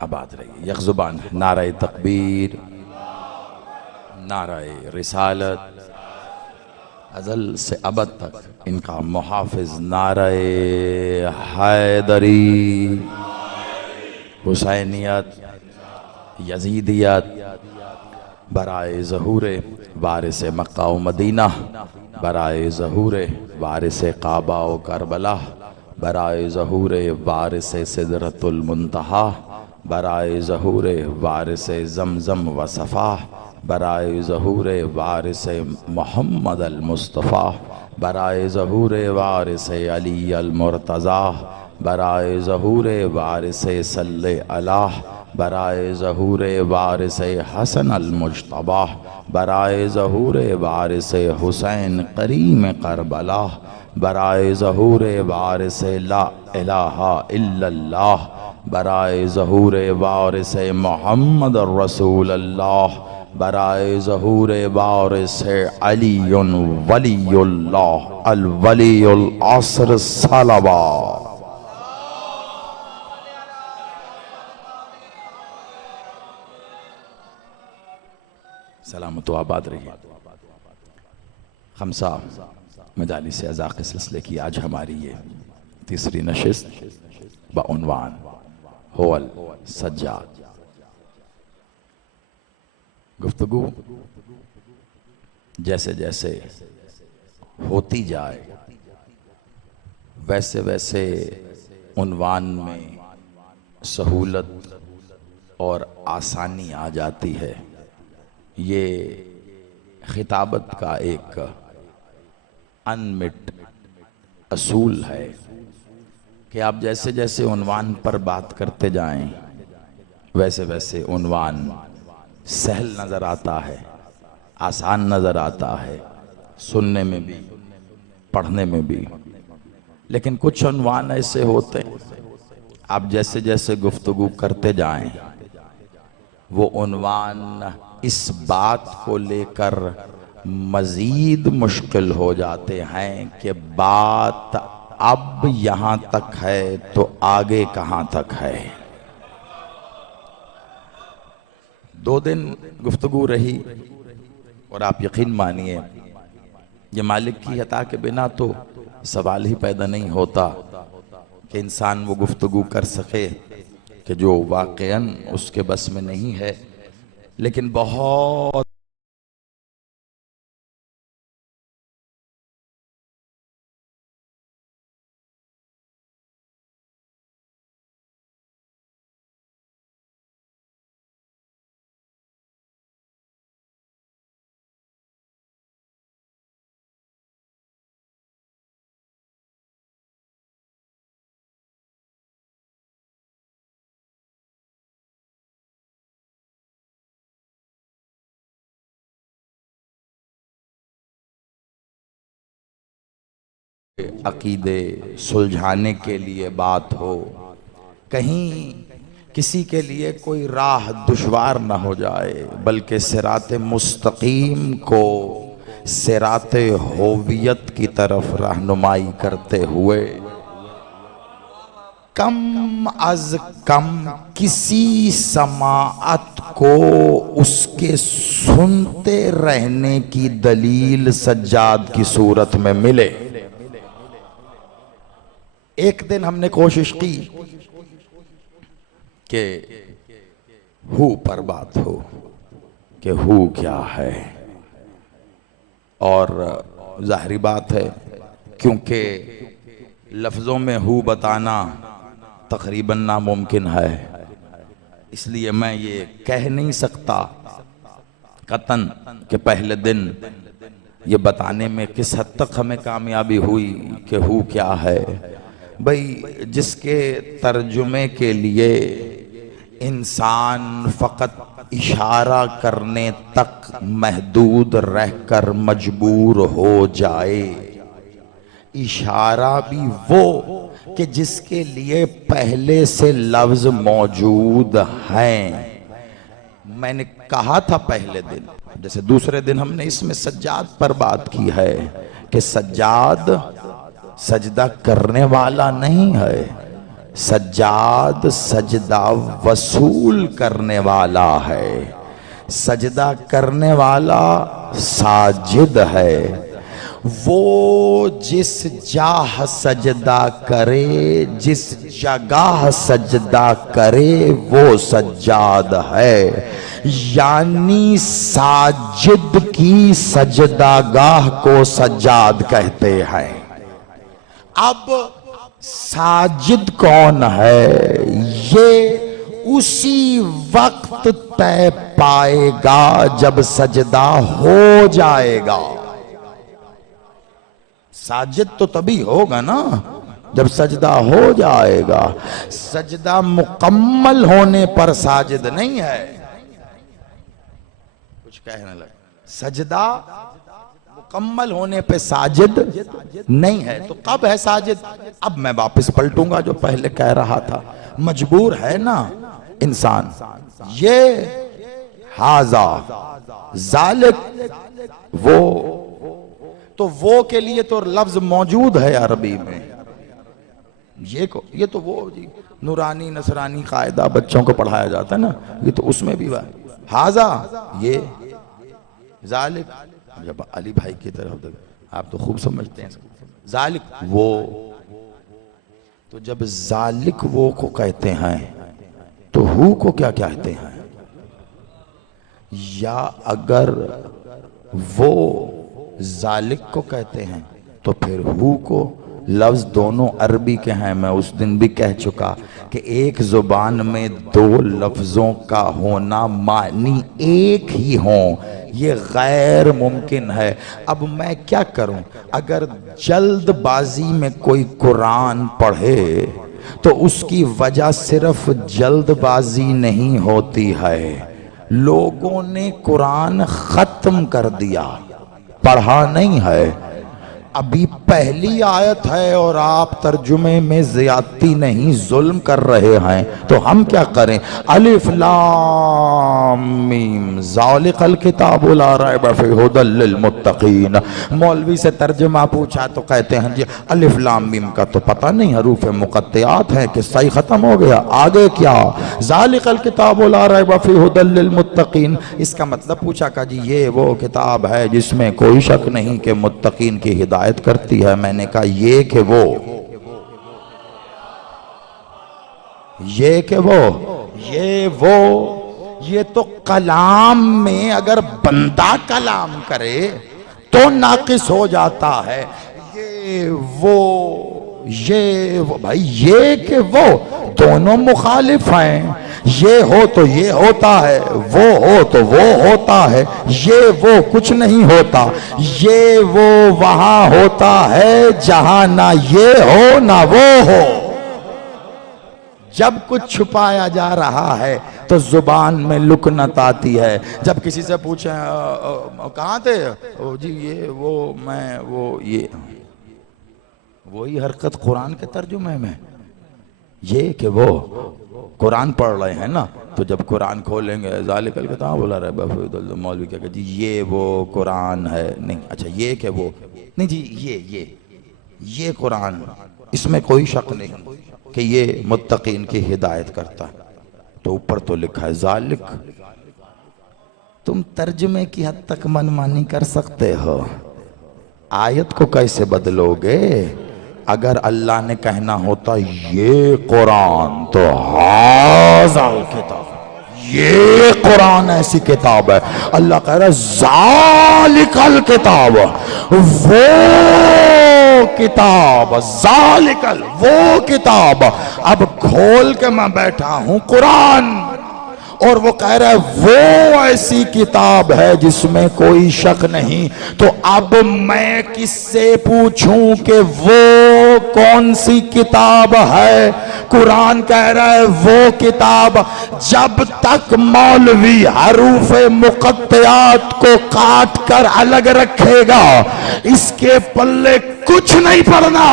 آباد رہی. یک زبان نعرہ تکبیر، نعرہ رسالت، ازل سے ابد تک ان کا محافظ نعرہ حیدری، حسینیت، یزیدیت، برائے ظہور وارث مکہ و مدینہ، برائے ظہور وارث کعبہ و کربلا، برائے ظہور وارث سدرۃ المنتہا، برائے ظہور وارث زمزم و صفا، برائے ظہور وارث محمد المصطفیٰ، برائے ظہور وارث علی المرتضیٰ، برائے ظہور وارث صلی اللہ، برائے ظہور وارث حسن المجتبیٰ، برائے ظہور وارث حسین کریم کربلا، برائے ظہور وارث لا الہ الا اللہ، برائے ظہور وارث محمد الرسول اللہ، برائے ظہور وارث علی ولی اللہ الولی العصر صلوات. سلامت و آباد رہیے. خمسہ مجالس اعزاء کے سلسلے کی آج ہماری یہ تیسری نشست بعنوان هو السجاد. گفتگو جیسے جیسے ہوتی جائے ویسے ویسے عنوان میں سہولت اور آسانی آ جاتی ہے. یہ خطابت کا ایک انمٹ اصول ہے کہ آپ جیسے جیسے عنوان پر بات کرتے جائیں ویسے ویسے عنوان سہل نظر آتا ہے، آسان نظر آتا ہے، سننے میں بھی پڑھنے میں بھی. لیکن کچھ عنوان ایسے ہوتے ہیں آپ جیسے جیسے گفتگو کرتے جائیں وہ عنوان اس بات کو لے کر مزید مشکل ہو جاتے ہیں کہ بات اب یہاں تک ہے تو آگے کہاں تک ہے. 2 دن گفتگو رہی اور آپ یقین مانیے یہ مالک کی عطا کے بنا تو سوال ہی پیدا نہیں ہوتا کہ انسان وہ گفتگو کر سکے کہ جو واقعاً اس کے بس میں نہیں ہے. لیکن بہت عقیدے سلجھانے کے لیے بات ہو، کہیں کسی کے لیے کوئی راہ دشوار نہ ہو جائے بلکہ صراط مستقیم کو صراط ہویت کی طرف رہنمائی کرتے ہوئے کم از کم کسی سماعت کو اس کے سنتے رہنے کی دلیل سجاد کی صورت میں ملے. ایک دن ہم نے کوشش کی کہ ہو پر بات ہو کہ ہو کیا ہے، اور ظاہری بات ہے کیونکہ لفظوں میں ہو بتانا تقریباً ناممکن ہے، اس لیے میں یہ کہہ نہیں سکتا قطعاً کہ پہلے دن یہ بتانے میں کس حد تک ہمیں کامیابی ہوئی کہ ہو کیا ہے. بھئی جس کے ترجمے کے لیے انسان فقط اشارہ کرنے تک محدود رہ کر مجبور ہو جائے، اشارہ بھی وہ کہ جس کے لیے پہلے سے لفظ موجود ہیں. میں نے کہا تھا پہلے دن، جیسے دوسرے دن ہم نے اس میں سجاد پر بات کی ہے کہ سجاد سجدہ کرنے والا نہیں ہے، سجاد سجدہ وصول کرنے والا ہے، سجدہ کرنے والا ساجد ہے۔ وہ جس جاہ سجدہ کرے، جس جگہ سجدہ کرے وہ سجاد ہے، یعنی ساجد کی سجدہ گاہ کو سجاد کہتے ہیں۔ اب ساجد کون ہے؟ یہ اسی وقت طے پائے گا جب سجدہ ہو جائے گا۔ ساجد تو تبھی ہوگا نا جب سجدہ ہو جائے گا۔ سجدہ مکمل ہونے پر ساجد نہیں ہے، کچھ کہنے لگے، سجدہ مکمل ہونے پہ ساجد نہیں ہے، تو کب ہے ساجد؟ اب میں واپس پلٹوں گا جو پہلے کہہ رہا تھا، مجبور ہے نا انسان۔ یہ ہاذا ذالک، وہ تو وہ کے لیے تو لفظ موجود ہے عربی میں، یہ تو وہ جی نورانی نصرانی قاعدہ بچوں کو پڑھایا جاتا ہے نا، یہ تو اس میں بھی ہے ہاذا، یہ ذالک۔ جب علی بھائی کی طرف آپ تو خوب سمجھتے ہیں ذالک وہ، تو جب ذالک وہ کو کہتے ہیں تو ہو کو کیا کہتے ہیں؟ یا اگر وہ ذالک کو کہتے ہیں تو پھر ہو کو، لفظ دونوں عربی کے ہیں، میں اس دن بھی کہہ چکا کہ ایک زبان میں دو لفظوں کا ہونا معنی ایک ہی ہوں، یہ غیر ممکن ہے۔ اب میں کیا کروں؟ اگر جلد بازی میں کوئی قرآن پڑھے تو اس کی وجہ صرف جلد بازی نہیں ہوتی ہے، لوگوں نے قرآن ختم کر دیا، پڑھا نہیں ہے۔ ابھی پہلی آیت ہے اور آپ ترجمے میں زیادتی نہیں ظلم کر رہے ہیں، تو ہم کیا کریں؟ الف لام میم ذالک الکتاب لا ریب فیہ ھدی للمتقین۔ مولوی سے ترجمہ پوچھا تو کہتے ہیں جی الف لام میم کا تو پتہ نہیں، حروف مقطعات ہیں کہ صحیح ختم ہو گیا، آگے کیا؟ ذالک الکتاب لا ریب فیہ ھدی للمتقین۔ اس کا مطلب پوچھا کہ جی یہ وہ کتاب ہے جس میں کوئی شک نہیں کہ متقین کی ہدایت کرتی ہے۔ میں نے کہا یہ کہ وہ، یہ تو کلام میں اگر بندہ کلام کرے تو ناقص ہو جاتا ہے۔ بھائی یہ کہ وہ دونوں مخالف ہیں، یہ ہو تو یہ ہوتا ہے، وہ ہو تو وہ ہوتا ہے، یہ وہ کچھ نہیں ہوتا، یہ وہ وہاں ہوتا ہے جہاں نہ یہ ہو نہ وہ ہو۔ جب کچھ چھپایا جا رہا ہے تو زبان میں لکنت آتی ہے۔ جب کسی سے پوچھیں کہاں تھے جی یہ وہ میں وہ یہ، وہی حرکت قرآن کے ترجمے میں، یہ کہ وہ قرآن پڑھ رہے ہیں نا، تو جب قرآن کھولیں گے ذالک الکتاب لا ریب فیہ ھدی للمتقین، مولوی کہا کہ جی یہ وہ قرآن ہے، نہیں اچھا یہ کہ وہ نہیں جی یہ قرآن، اس میں کوئی شک نہیں کہ یہ متقین کی ہدایت کرتا ہے، تو اوپر تو لکھا ہے ذالک۔ تم ترجمے کی حد تک منمانی کر سکتے ہو، آیت کو کیسے بدلو گے؟ اگر اللہ نے کہنا ہوتا یہ قرآن تو ھذا الکتاب، یہ قرآن ایسی کتاب ہے، اللہ کہہ رہا ہے ذالک الکتاب، وہ کتاب، ذالک وہ کتاب۔ اب کھول کے میں بیٹھا ہوں قرآن، اور وہ کہہ رہا ہے وہ ایسی کتاب ہے جس میں کوئی شک نہیں، تو اب میں کس سے پوچھوں کہ وہ کون سی کتاب ہے؟ قرآن کہہ رہا ہے وہ کتاب۔ جب تک مولوی حروف مقطعات کو کاٹ کر الگ رکھے گا اس کے پلے کچھ نہیں پڑنا۔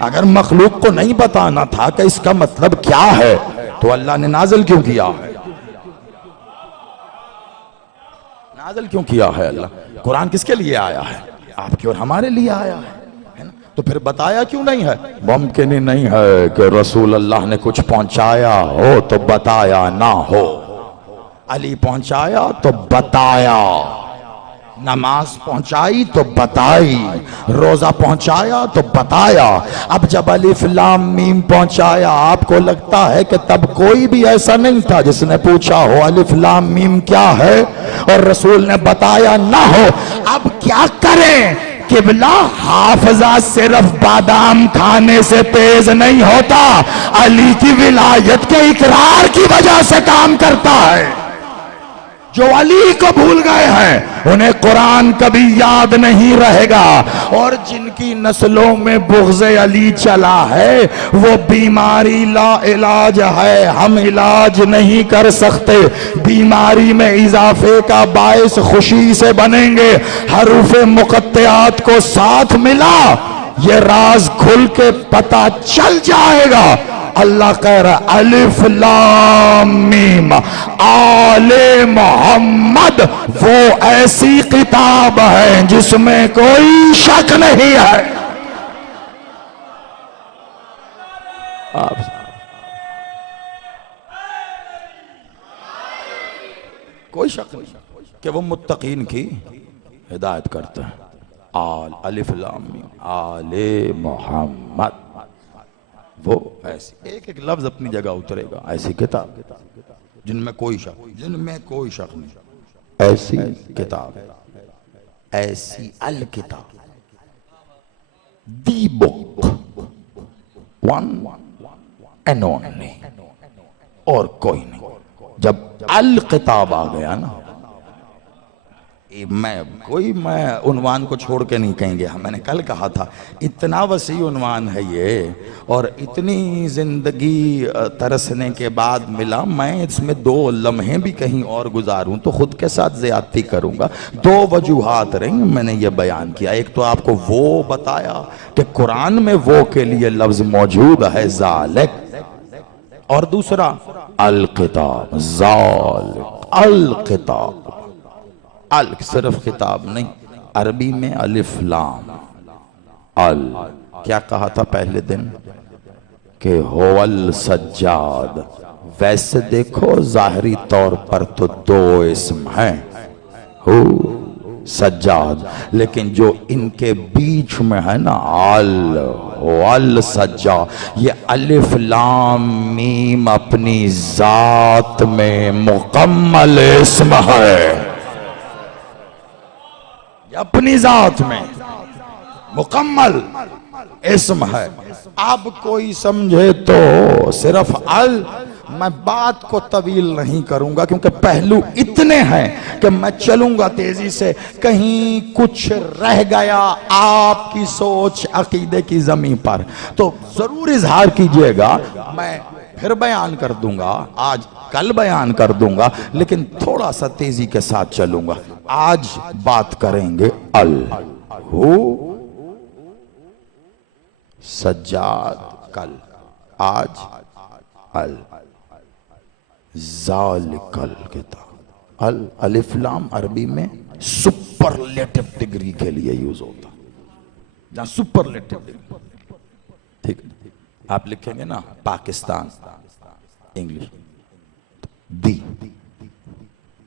اگر مخلوق کو نہیں بتانا تھا کہ اس کا مطلب کیا ہے تو اللہ نے نازل کیوں کیا ہے؟ نازل کیوں کیا ہے؟ اللہ قرآن کس کے لیے آیا ہے؟ آپ کی اور ہمارے لیے آیا ہے نا؟ تو پھر بتایا کیوں نہیں ہے؟ ممکن ہی نہیں ہے کہ رسول اللہ نے کچھ پہنچایا ہو تو بتایا نہ ہو۔ علی پہنچایا تو بتایا، نماز پہنچائی تو بتائی، روزہ پہنچایا تو بتایا۔ اب جب الف لام میم پہنچایا، آپ کو لگتا ہے کہ تب کوئی بھی ایسا نہیں تھا جس نے پوچھا ہو الف لام میم کیا ہے اور رسول نے بتایا نہ ہو؟ اب کیا کریں؟ قبلہ حافظہ صرف بادام کھانے سے تیز نہیں ہوتا، علی کی ولایت کے اقرار کی وجہ سے کام کرتا ہے۔ جو علی کو بھول گئے ہیں انہیں قرآن کبھی یاد نہیں رہے گا، اور جن کی نسلوں میں بغض علی چلا ہے وہ بیماری لا علاج ہے، ہم علاج نہیں کر سکتے۔ بیماری میں اضافے کا باعث خوشی سے بنیں گے۔ حروف مقطعات کو ساتھ ملا، یہ راز کھل کے پتہ چل جائے گا۔ اللہ کہہ رہا الف لام میم آل محمد، وہ ایسی کتاب ہے جس میں کوئی شک نہیں ہے۔ کوئی شک نہیں کہ وہ متقین کی ہدایت کرتا ہے۔ الف لام میم آل محمد، وہ ایسی ایک ایک لفظ اپنی جگہ اترے گا، ایسی کتاب جن میں کوئی شک نہیں، ایسی کتاب، ایسی الکتاب، دی بک، ون اینڈ اونلی، اور کوئی نہیں۔ جب الکتاب آ گیا نا، میں عنوان کو چھوڑ کے نہیں کہیں گے، میں نے کل کہا تھا اتنا وسیع عنوان ہے یہ، اور اتنی زندگی ترسنے کے بعد ملا، میں اس میں 2 لمحے بھی کہیں اور گزاروں تو خود کے ساتھ زیادتی کروں گا۔ 2 وجوہات رہیں میں نے یہ بیان کیا، ایک تو آپ کو وہ بتایا کہ قرآن میں وہ کے لیے لفظ موجود ہے ذالک، اور دوسرا الکتاب، ذالک الکتاب، صرف کتاب نہیں، عربی میں الف لام کیا کہا تھا پہلے دن کہ هو السجاد۔ ویسے دیکھو ظاہری طور پر تو 2 اسم ہیں، ہو سجاد، لیکن جو ان کے بیچ میں ہے نا السجاد، یہ الف لام میم اپنی ذات میں مکمل اسم ہے، اپنی ذات میں مکمل اسم ہے۔ اب کوئی سمجھے تو صرف میں بات کو طویل نہیں کروں گا کیونکہ پہلو اتنے ہیں کہ میں چلوں گا تیزی سے، کہیں کچھ رہ گیا آپ کی سوچ عقیدے کی زمین پر تو ضرور اظہار کیجئے گا، میں پھر بیان کر دوں گا، آج کل بیان کر دوں گا، لیکن تھوڑا سا تیزی کے ساتھ چلوں گا۔ آج بات کریں گے ہو سجاد، کل آج ذالک الکتاب۔ الف لام عربی میں سپرلیٹو ڈگری کے لیے یوز ہوتا، جہاں سپرلیٹو ڈگری، ٹھیک ہے، آپ لکھیں گے نا پاکستان انگلش، دی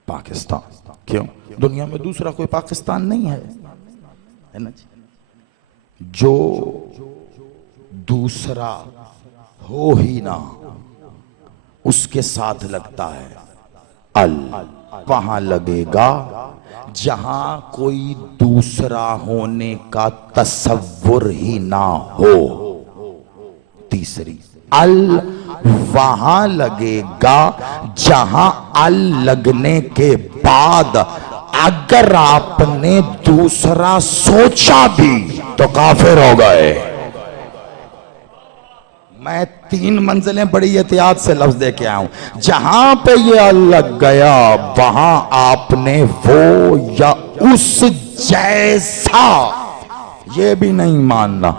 پاکستان، کیوں؟ دنیا میں دوسرا کوئی پاکستان نہیں ہے نا جی۔ جو دوسرا ہو ہی نہ اس کے ساتھ لگتا ہے وہاں لگے گا جہاں کوئی دوسرا ہونے کا تصور ہی نہ ہو۔ تیسری وہاں لگے گا جہاں لگنے کے بعد اگر آپ نے دوسرا سوچا بھی تو کافر ہو گئے۔ میں 3 منزلیں بڑی احتیاط سے لفظ دے کے آیا ہوں، جہاں پہ یہ لگ گیا وہاں آپ نے وہ یا اس جیسا یہ بھی نہیں ماننا.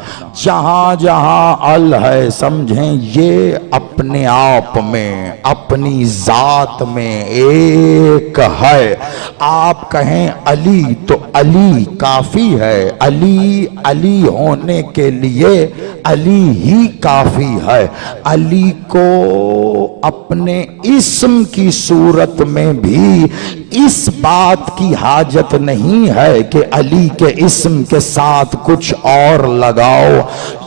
جہاں جہاں ال ہے سمجھیں یہ اپنے آپ میں اپنی ذات میں ایک ہے. آپ کہیں علی تو علی کافی ہے. علی علی ہونے کے لیے علی ہی کافی ہے. علی کو اپنے اسم کی صورت میں بھی اس بات کی حاجت نہیں ہے کہ علی کے اسم کے ساتھ کچھ اور لگاؤ.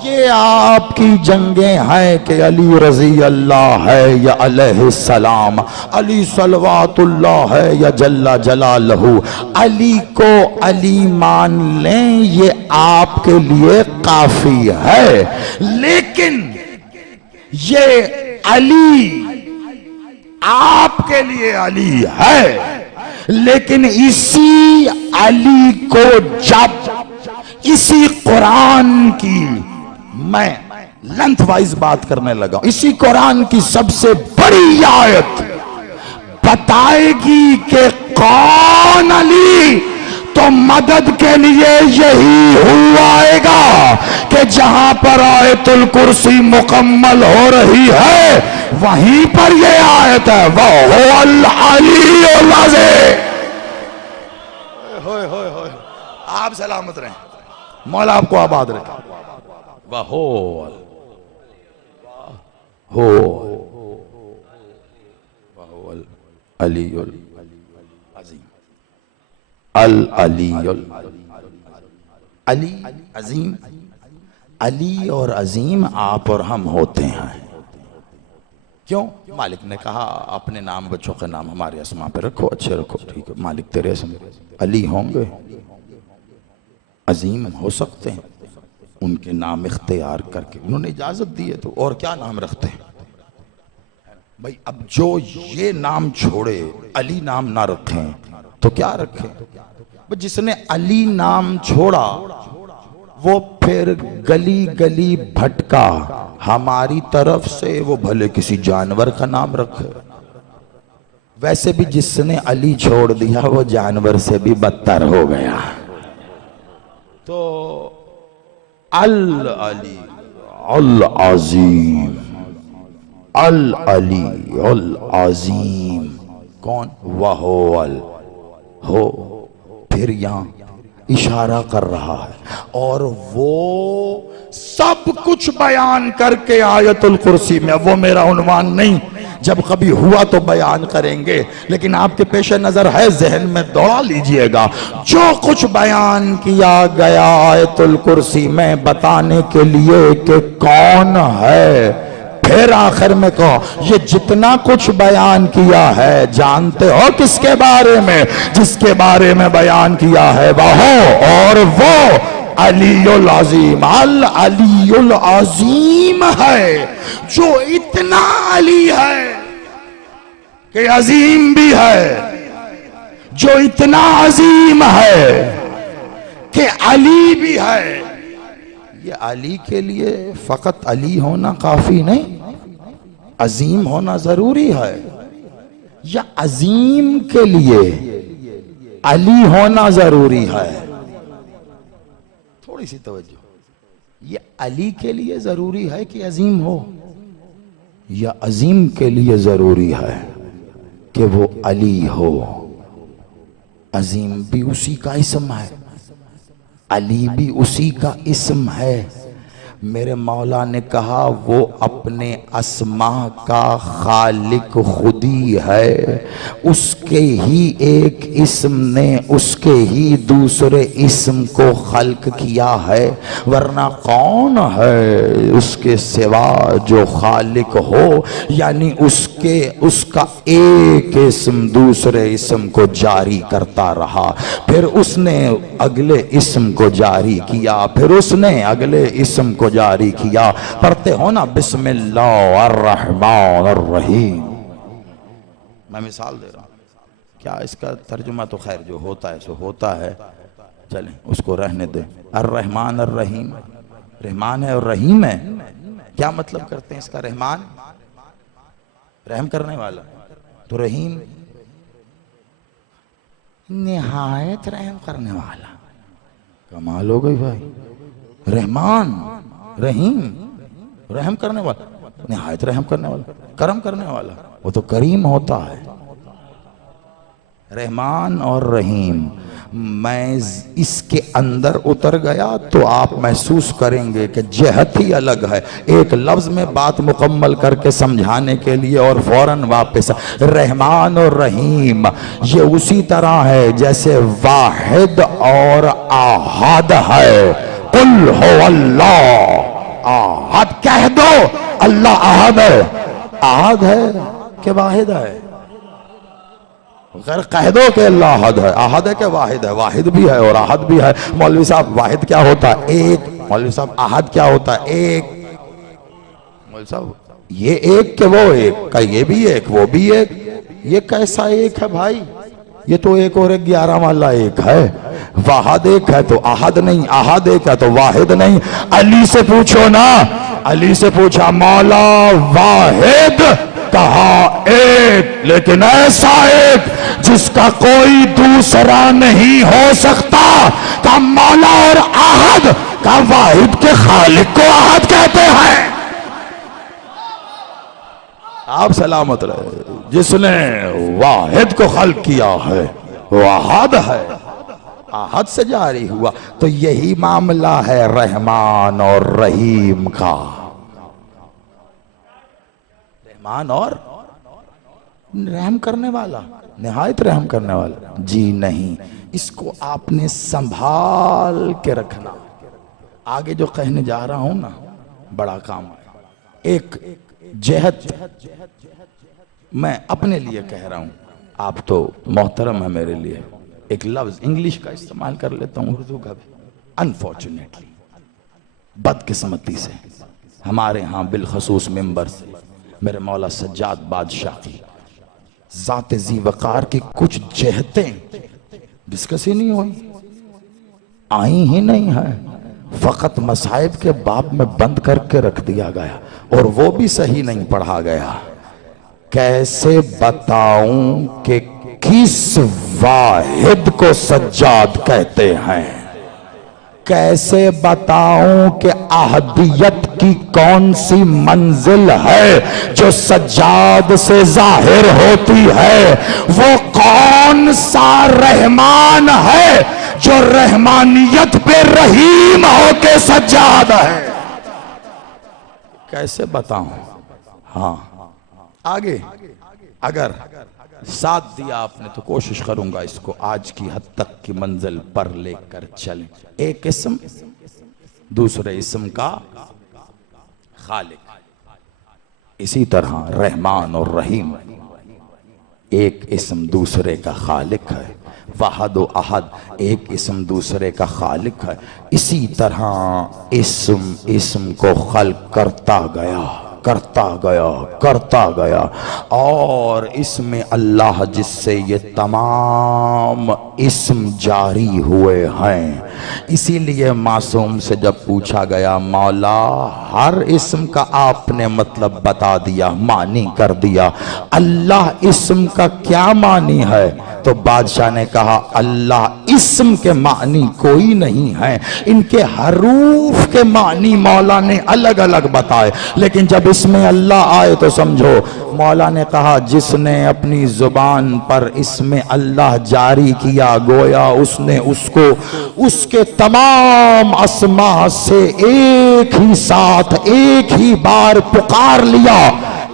یہ آپ کی جنگیں ہیں کہ علی رضی اللہ ہے یا علیہ السلام، علی صلوات اللہ ہے یا جل جلالہ. علی کو علی مان لیں یہ آپ کے لیے کافی ہے. لیکن یہ علی آپ کے لیے علی ہے، لیکن اسی علی کو جب اسی قرآن کی میں لینتھ وائز بات کرنے لگا، اسی قرآن کی سب سے بڑی آیت بتائے گی کہ کون علی، تو مدد کے لیے یہی ہوا گا کہ جہاں پر آیت الکرسی مکمل ہو رہی ہے وہیں پر یہ آیت ہے وَهُوَ الْعَلِيُّ الْعَظِيمُ. آپ سلامت رہیں، مولا آپ کو آباد رکھے. وَهُوَ الْعَلِيُّ الْعَظِيمُ. العلی علی عظیم. علی اور عظیم آپ اور ہم ہوتے ہیں. کیوں؟ مالک نے کہا اپنے نام بچوں کے نام ہمارے اسماء پہ رکھو، اچھے رکھو. ٹھیک ہے مالک تیرے اسم علی ہوں گے، عظیم ہو سکتے ہیں. ان کے نام اختیار کر کے انہوں نے اجازت دی ہے تو اور کیا نام رکھتے ہیں بھائی. اب جو یہ نام چھوڑے علی نام نہ رکھیں تو کیا رکھیں؟ جس نے علی نام چھوڑا وہ پھر گلی گلی بھٹکا ہماری طرف سے، وہ بھلے کسی جانور کا نام رکھے. ویسے بھی جس نے علی چھوڑ دیا وہ جانور سے بھی بدتر ہو گیا. تو العلی العظیم، العلی العظیم کون؟ وَهُوَ ہو. پھر یہاں اشارہ کر رہا ہے اور وہ سب کچھ بیان کر کے آیت الکرسی میں. وہ میرا عنوان نہیں، جب کبھی ہوا تو بیان کریں گے، لیکن آپ کے پیش نظر ہے ذہن میں دوڑا لیجئے گا. جو کچھ بیان کیا گیا آیت الکرسی میں بتانے کے لیے کہ کون ہے، پھر آخر میں کہو یہ جتنا کچھ بیان کیا ہے جانتے ہو کس کے بارے میں؟ جس کے بارے میں بیان کیا ہے وہ اور وہ علی العظیم. العلی العظیم ہے جو اتنا علی ہے کہ عظیم بھی ہے، جو اتنا عظیم ہے کہ علی بھی ہے. یہ علی کے لیے فقط علی ہونا کافی نہیں، عظیم ہونا ضروری ہے. یا عظیم کے لیے علی ہونا ضروری ہے؟ تھوڑی سی توجہ. یہ علی کے لیے ضروری ہے کہ عظیم ہو، یا عظیم کے لیے ضروری ہے کہ وہ علی ہو؟ عظیم بھی اسی کا اسم ہے، علی بھی اسی کا اسم ہے. میرے مولا نے کہا وہ اپنے اسماء کا خالق خودی ہے، اس کے ہی ایک اسم نے اس کے ہی دوسرے اسم کو خلق کیا ہے. ورنہ کون ہے اس کے سوا جو خالق ہو؟ یعنی اس کا ایک اسم دوسرے اسم کو جاری کرتا رہا، پھر اس نے اگلے اسم کو جاری کیا، پھر اس نے اگلے اسم کو جاری کیا. پڑھتے ہو نا بسم اللہ الرحمن الرحیم. میں مثال دے رہا ہوں، کیا اس کا ترجمہ تو خیر جو ہوتا ہے سو ہوتا ہے، چلیں اس کو رہنے دیں. الرحمن الرحیم، رحمان ہے اور رحیم ہے. کیا مطلب کرتے ہیں اس کا؟ رحمان رحم کرنے والا، تو رحیم نہایت رحم کرنے والا. کمال ہو گئی بھائی. رحمان رحیم، رحم کرنے والا، نہایت رحم کرنے والا، کرم کرنے والا، وہ تو کریم ہوتا ہے. رحمان اور رحیم، میں اس کے اندر اتر گیا تو آپ محسوس کریں گے کہ جہت ہی الگ ہے. ایک لفظ میں بات مکمل کر کے سمجھانے کے لیے اور فوراً واپس. رحمان اور رحیم یہ اسی طرح ہے جیسے واحد اور احد ہے. قل ہو اللہ احد، کہہ دو اللہ احد ہے. احد ہے کہ واحد ہے؟ غیر کہہ دو کہ اللہ احد ہے. احد ہے کہ واحد ہے؟ واحد بھی ہے اور احد بھی ہے. مولوی صاحب واحد کیا ہوتا ہے؟ ایک. مولوی صاحب احد کیا ہوتا ہے؟ ایک. مولوی صاحب یہ ایک کہ وہ ایک کا، یہ بھی ایک وہ بھی ایک. یہ کیسا ایک ہے بھائی؟ یہ تو ایک اور ایک 11 والا ایک ہے. واحد ایک ہے تو احد نہیں، احد ایک ہے تو واحد نہیں. علی سے پوچھو نا، علی سے پوچھا مولا واحد، کہا ایک، لیکن ایسا ایک جس کا کوئی دوسرا نہیں ہو سکتا. کا مولا اور احد، کا واحد کے خالق کو احد کہتے ہیں. آپ سلامت رہے. جس نے واحد کو خلق کیا ہے وہ احد ہے، احد سے جاری ہوا. تو یہی معاملہ ہے رحمان اور رحیم کا. رحمان اور رحم کرنے والا، نہایت رحم کرنے والا. جی نہیں، اس کو آپ نے سنبھال کے رکھنا. آگے جو کہنے جا رہا ہوں نا بڑا کام ہے. ایک جہت میں اپنے لیے کہہ رہا ہوں، آپ تو محترم ہے میرے لیے. ایک لفظ انگلش کا استعمال کر لیتا ہوں، اردو کا بھی. انفارچونیٹلی، بدقسمتی سے ہمارے ہاں بالخصوص ممبر سے میرے مولا سجاد بادشاہ کی ذات ذی وقار کی کچھ جہتیں ڈسکس ہی نہیں ہوئی، آئی ہی نہیں ہے. فقط مصائب کے باب میں بند کر کے رکھ دیا گیا اور وہ بھی صحیح نہیں پڑھا گیا. کیسے بتاؤں کہ کس واحد کو سجاد کہتے ہیں؟ کیسے بتاؤں کہ احدیت کی کون سی منزل ہے جو سجاد سے ظاہر ہوتی ہے؟ وہ کون سا رحمان ہے جو رحمانیت پہ رحیم ہو کے سجاد ہے؟ کیسے بتاؤں؟ ہاں آگے اگر ساتھ دیا آپ نے تو کوشش کروں گا اس کو آج کی حد تک کی منزل پر لے کر چلیں. ایک اسم دوسرے اسم کا خالق. اسی طرح رحمان اور رحیم ایک اسم دوسرے کا خالق ہے. واحد و احد ایک اسم دوسرے کا خالق ہے. اسی طرح اسم کو خلق کرتا گیا اور اس میں اللہ جس سے یہ تمام اسم جاری ہوئے ہیں. اسی لیے معصوم سے جب پوچھا گیا مولا ہر اسم کا آپ نے مطلب بتا دیا، معنی کر دیا، اللہ اسم کا کیا معنی ہے؟ تو بادشاہ نے کہا اللہ اسم کے معنی کوئی نہیں ہے، ان کے حروف کے معنی مولا نے الگ الگ بتائے، لیکن جب اس میں اللہ آئے تو سمجھو. مولا نے کہا جس نے اپنی زبان پر اس میں اللہ جاری کیا گویا اس نے اس کو اس کے تمام اسماء سے ایک ہی ساتھ ایک ہی بار پکار لیا.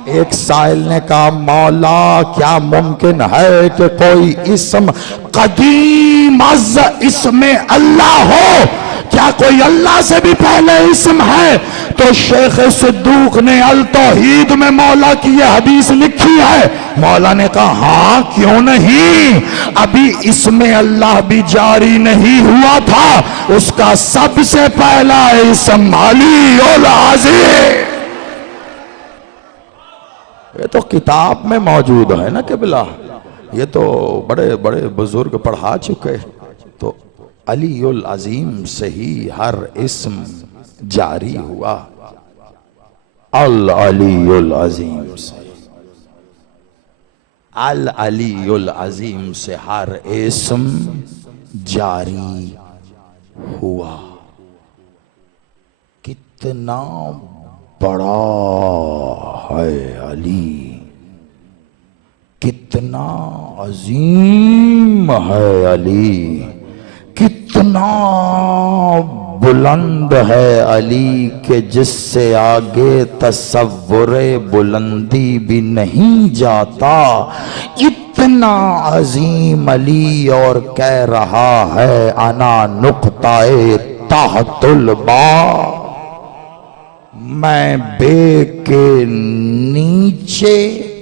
ایک سائل نے کہا مولا کیا ممکن ہے کہ کوئی اسم قدیم از اسم اللہ ہو؟ کیا کوئی اللہ سے بھی پہلے اسم ہے؟ تو شیخ صدوق نے التوحید میں مولا کی یہ حدیث لکھی ہے. مولا نے کہا ہاں کیوں نہیں، ابھی اسم اللہ بھی جاری نہیں ہوا تھا، اس کا سب سے پہلا اسم علی العظیم. یہ تو کتاب میں موجود ہے نا قبلہ، یہ تو بڑے بڑے بزرگ پڑھا چکے. تو علی العظیم سے ہی ہر اسم جاری ہوا. العلی العظیم سے، العلی العظیم سے ہر اسم جاری ہوا، کتنا بڑا ہے علی، کتنا عظیم ہے علی، کتنا بلند ہے علی کہ جس سے آگے تصور بلندی بھی نہیں جاتا، اتنا عظیم علی، اور کہہ رہا ہے انا نقطہ تحت الباء، میں بے کے نیچے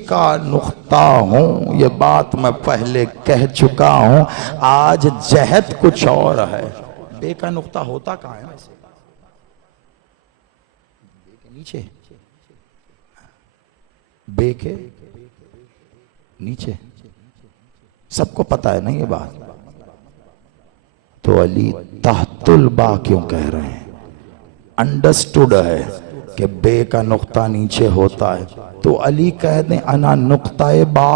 کا نقطہ ہوں۔ یہ بات میں پہلے کہہ چکا ہوں، آج جہت کچھ اور ہے۔ بے کا نقطہ ہوتا کہاں ہے ویسے؟ بے کے نیچے، بے کے نیچے، سب کو پتا ہے نا یہ بات؟ تو علی تحت الباء کیوں کہہ رہے ہیں؟ انڈرسٹوڈ ہے کہ بے کا نقطہ نیچے ہوتا ہے، تو علی کہہ دیں انا نقطہ با،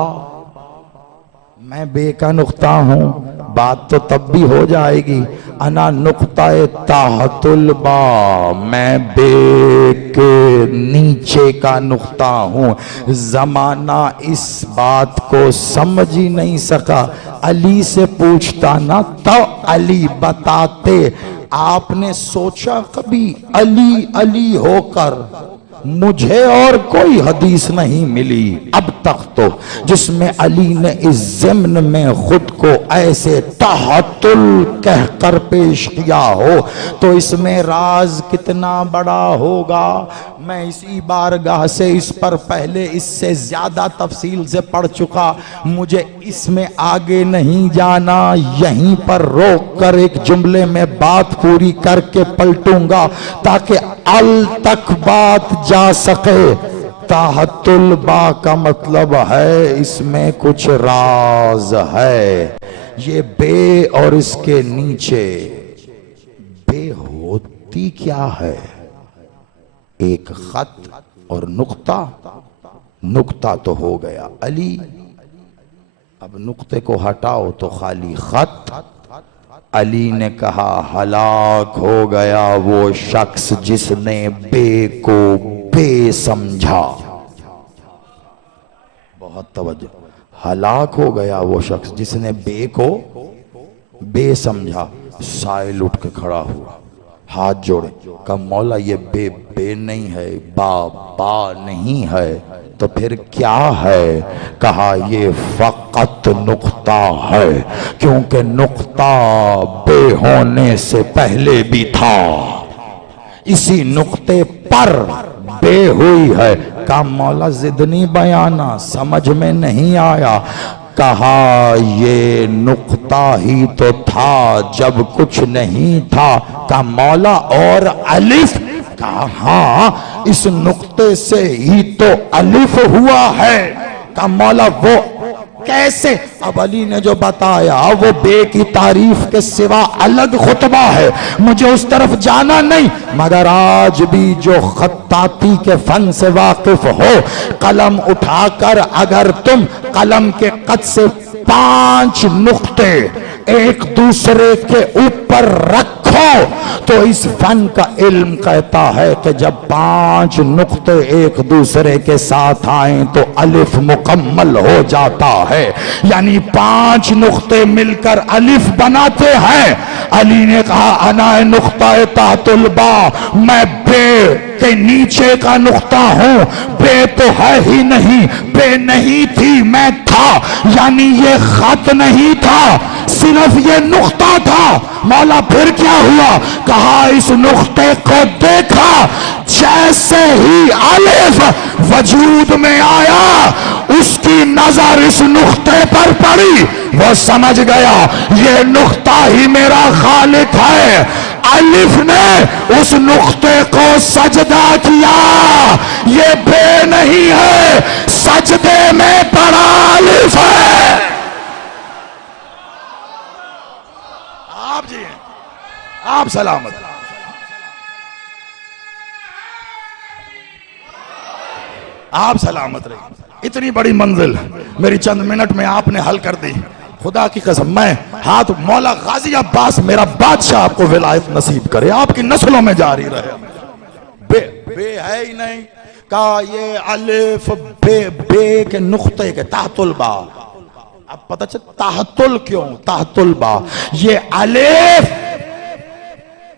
میں بے کا نقطہ ہوں، بات تو تب بھی ہو جائے گی۔ انا نقطہ تحت الباء، میں بے کے نیچے کا نقطہ ہوں۔ زمانہ اس بات کو سمجھ ہی نہیں سکا، علی سے پوچھتا نا تو علی بتاتے۔ آپ نے سوچا کبھی علی علی ہو کر؟ مجھے اور کوئی حدیث نہیں ملی اب تک تو جس میں علی نے اس ضمن میں خود کو ایسے تحت کہہ کر پیش کیا ہو، تو اس میں راز کتنا بڑا ہوگا۔ میں اسی بارگاہ سے اس پر پہلے اس سے زیادہ تفصیل سے پڑھ چکا، مجھے اس میں آگے نہیں جانا، یہیں پر روک کر ایک جملے میں بات پوری کر کے پلٹوں گا تاکہ ال تک بات جا سکے۔ تحت الباء کا مطلب ہے اس میں کچھ راز ہے۔ یہ بے اور اس کے نیچے، بے ہوتی کیا ہے؟ ایک خط اور نقطہ، نقطہ تو ہو گیا علی، اب نقطے کو ہٹاؤ تو خالی خط۔ علی نے کہا ہلاک ہو گیا وہ شخص جس نے بے کو بے سمجھا، بہت توجہ، ہلاک ہو گیا وہ شخص جس نے بے کو بے سمجھا۔ سائل اٹھ کے کھڑا ہوا، ہاتھ جوڑے، کہا مولا یہ بے بے نہیں ہے، با با نہیں ہے، تو پھر کیا ہے؟ کہا یہ فقط نقطہ ہے، کیونکہ نقطہ بے ہونے سے پہلے بھی تھا، اسی نقطے پر بے ہوئی ہے۔ کہا مولا زدنی بیانہ، سمجھ میں نہیں آیا۔ کہا یہ نقطہ ہی تو تھا جب کچھ نہیں تھا۔ کہا مولا اور الف؟ کہا ہاں اس نقطے سے ہی تو الف ہوا ہے۔ کہا مولا وہ کیسے؟ اب علی نے جو بتایا وہ بے کی تعریف کے سوا الگ خطبہ ہے، مجھے اس طرف جانا نہیں، مگر آج بھی جو خطاطی کے فن سے واقف ہو، قلم اٹھا کر اگر تم قلم کے قد سے 5 نقطے ایک دوسرے کے اوپر رکھو تو اس فن کا علم کہتا ہے کہ جب 5 نقطے ایک دوسرے کے ساتھ آئیں تو الف مکمل ہو جاتا ہے، یعنی 5 نقطے مل کر الف بناتے ہیں۔ علی نے کہا انا نقطہ تحت الباء، میں بے کے نیچے کا نقطہ ہوں، بے تو ہے ہی نہیں، بے نہیں تھی میں تھا، یعنی یہ خط نہیں تھا، صرف یہ نقطہ تھا۔ مولا پھر کیا ہوا؟ کہا اس نقطے کو دیکھا، جیسے ہی الف وجود میں آیا اس کی نظر اس نقطے پر پڑی، وہ سمجھ گیا یہ نقطہ ہی میرا خالق ہے۔ الف نے اس نقطے کو سجدہ کیا، یہ بے نہیں ہے، سجدے میں پڑا الف ہے۔ آپ جی آپ سلامت، آپ سلامت رہی۔ اتنی بڑی منزل میری چند منٹ میں آپ نے حل کر دی۔ خدا کی قسم میں ہاتھ مولا غازی عباس میرا بادشاہ آپ کو ولایت نصیب کرے، آپ کی نسلوں میں جاری رہے. بے ہے ہی نہیں کہا یہ الف بے کے نقطے کے تحت البا. اب پتہ چل تحت ال کیوں تحت البا، یہ الف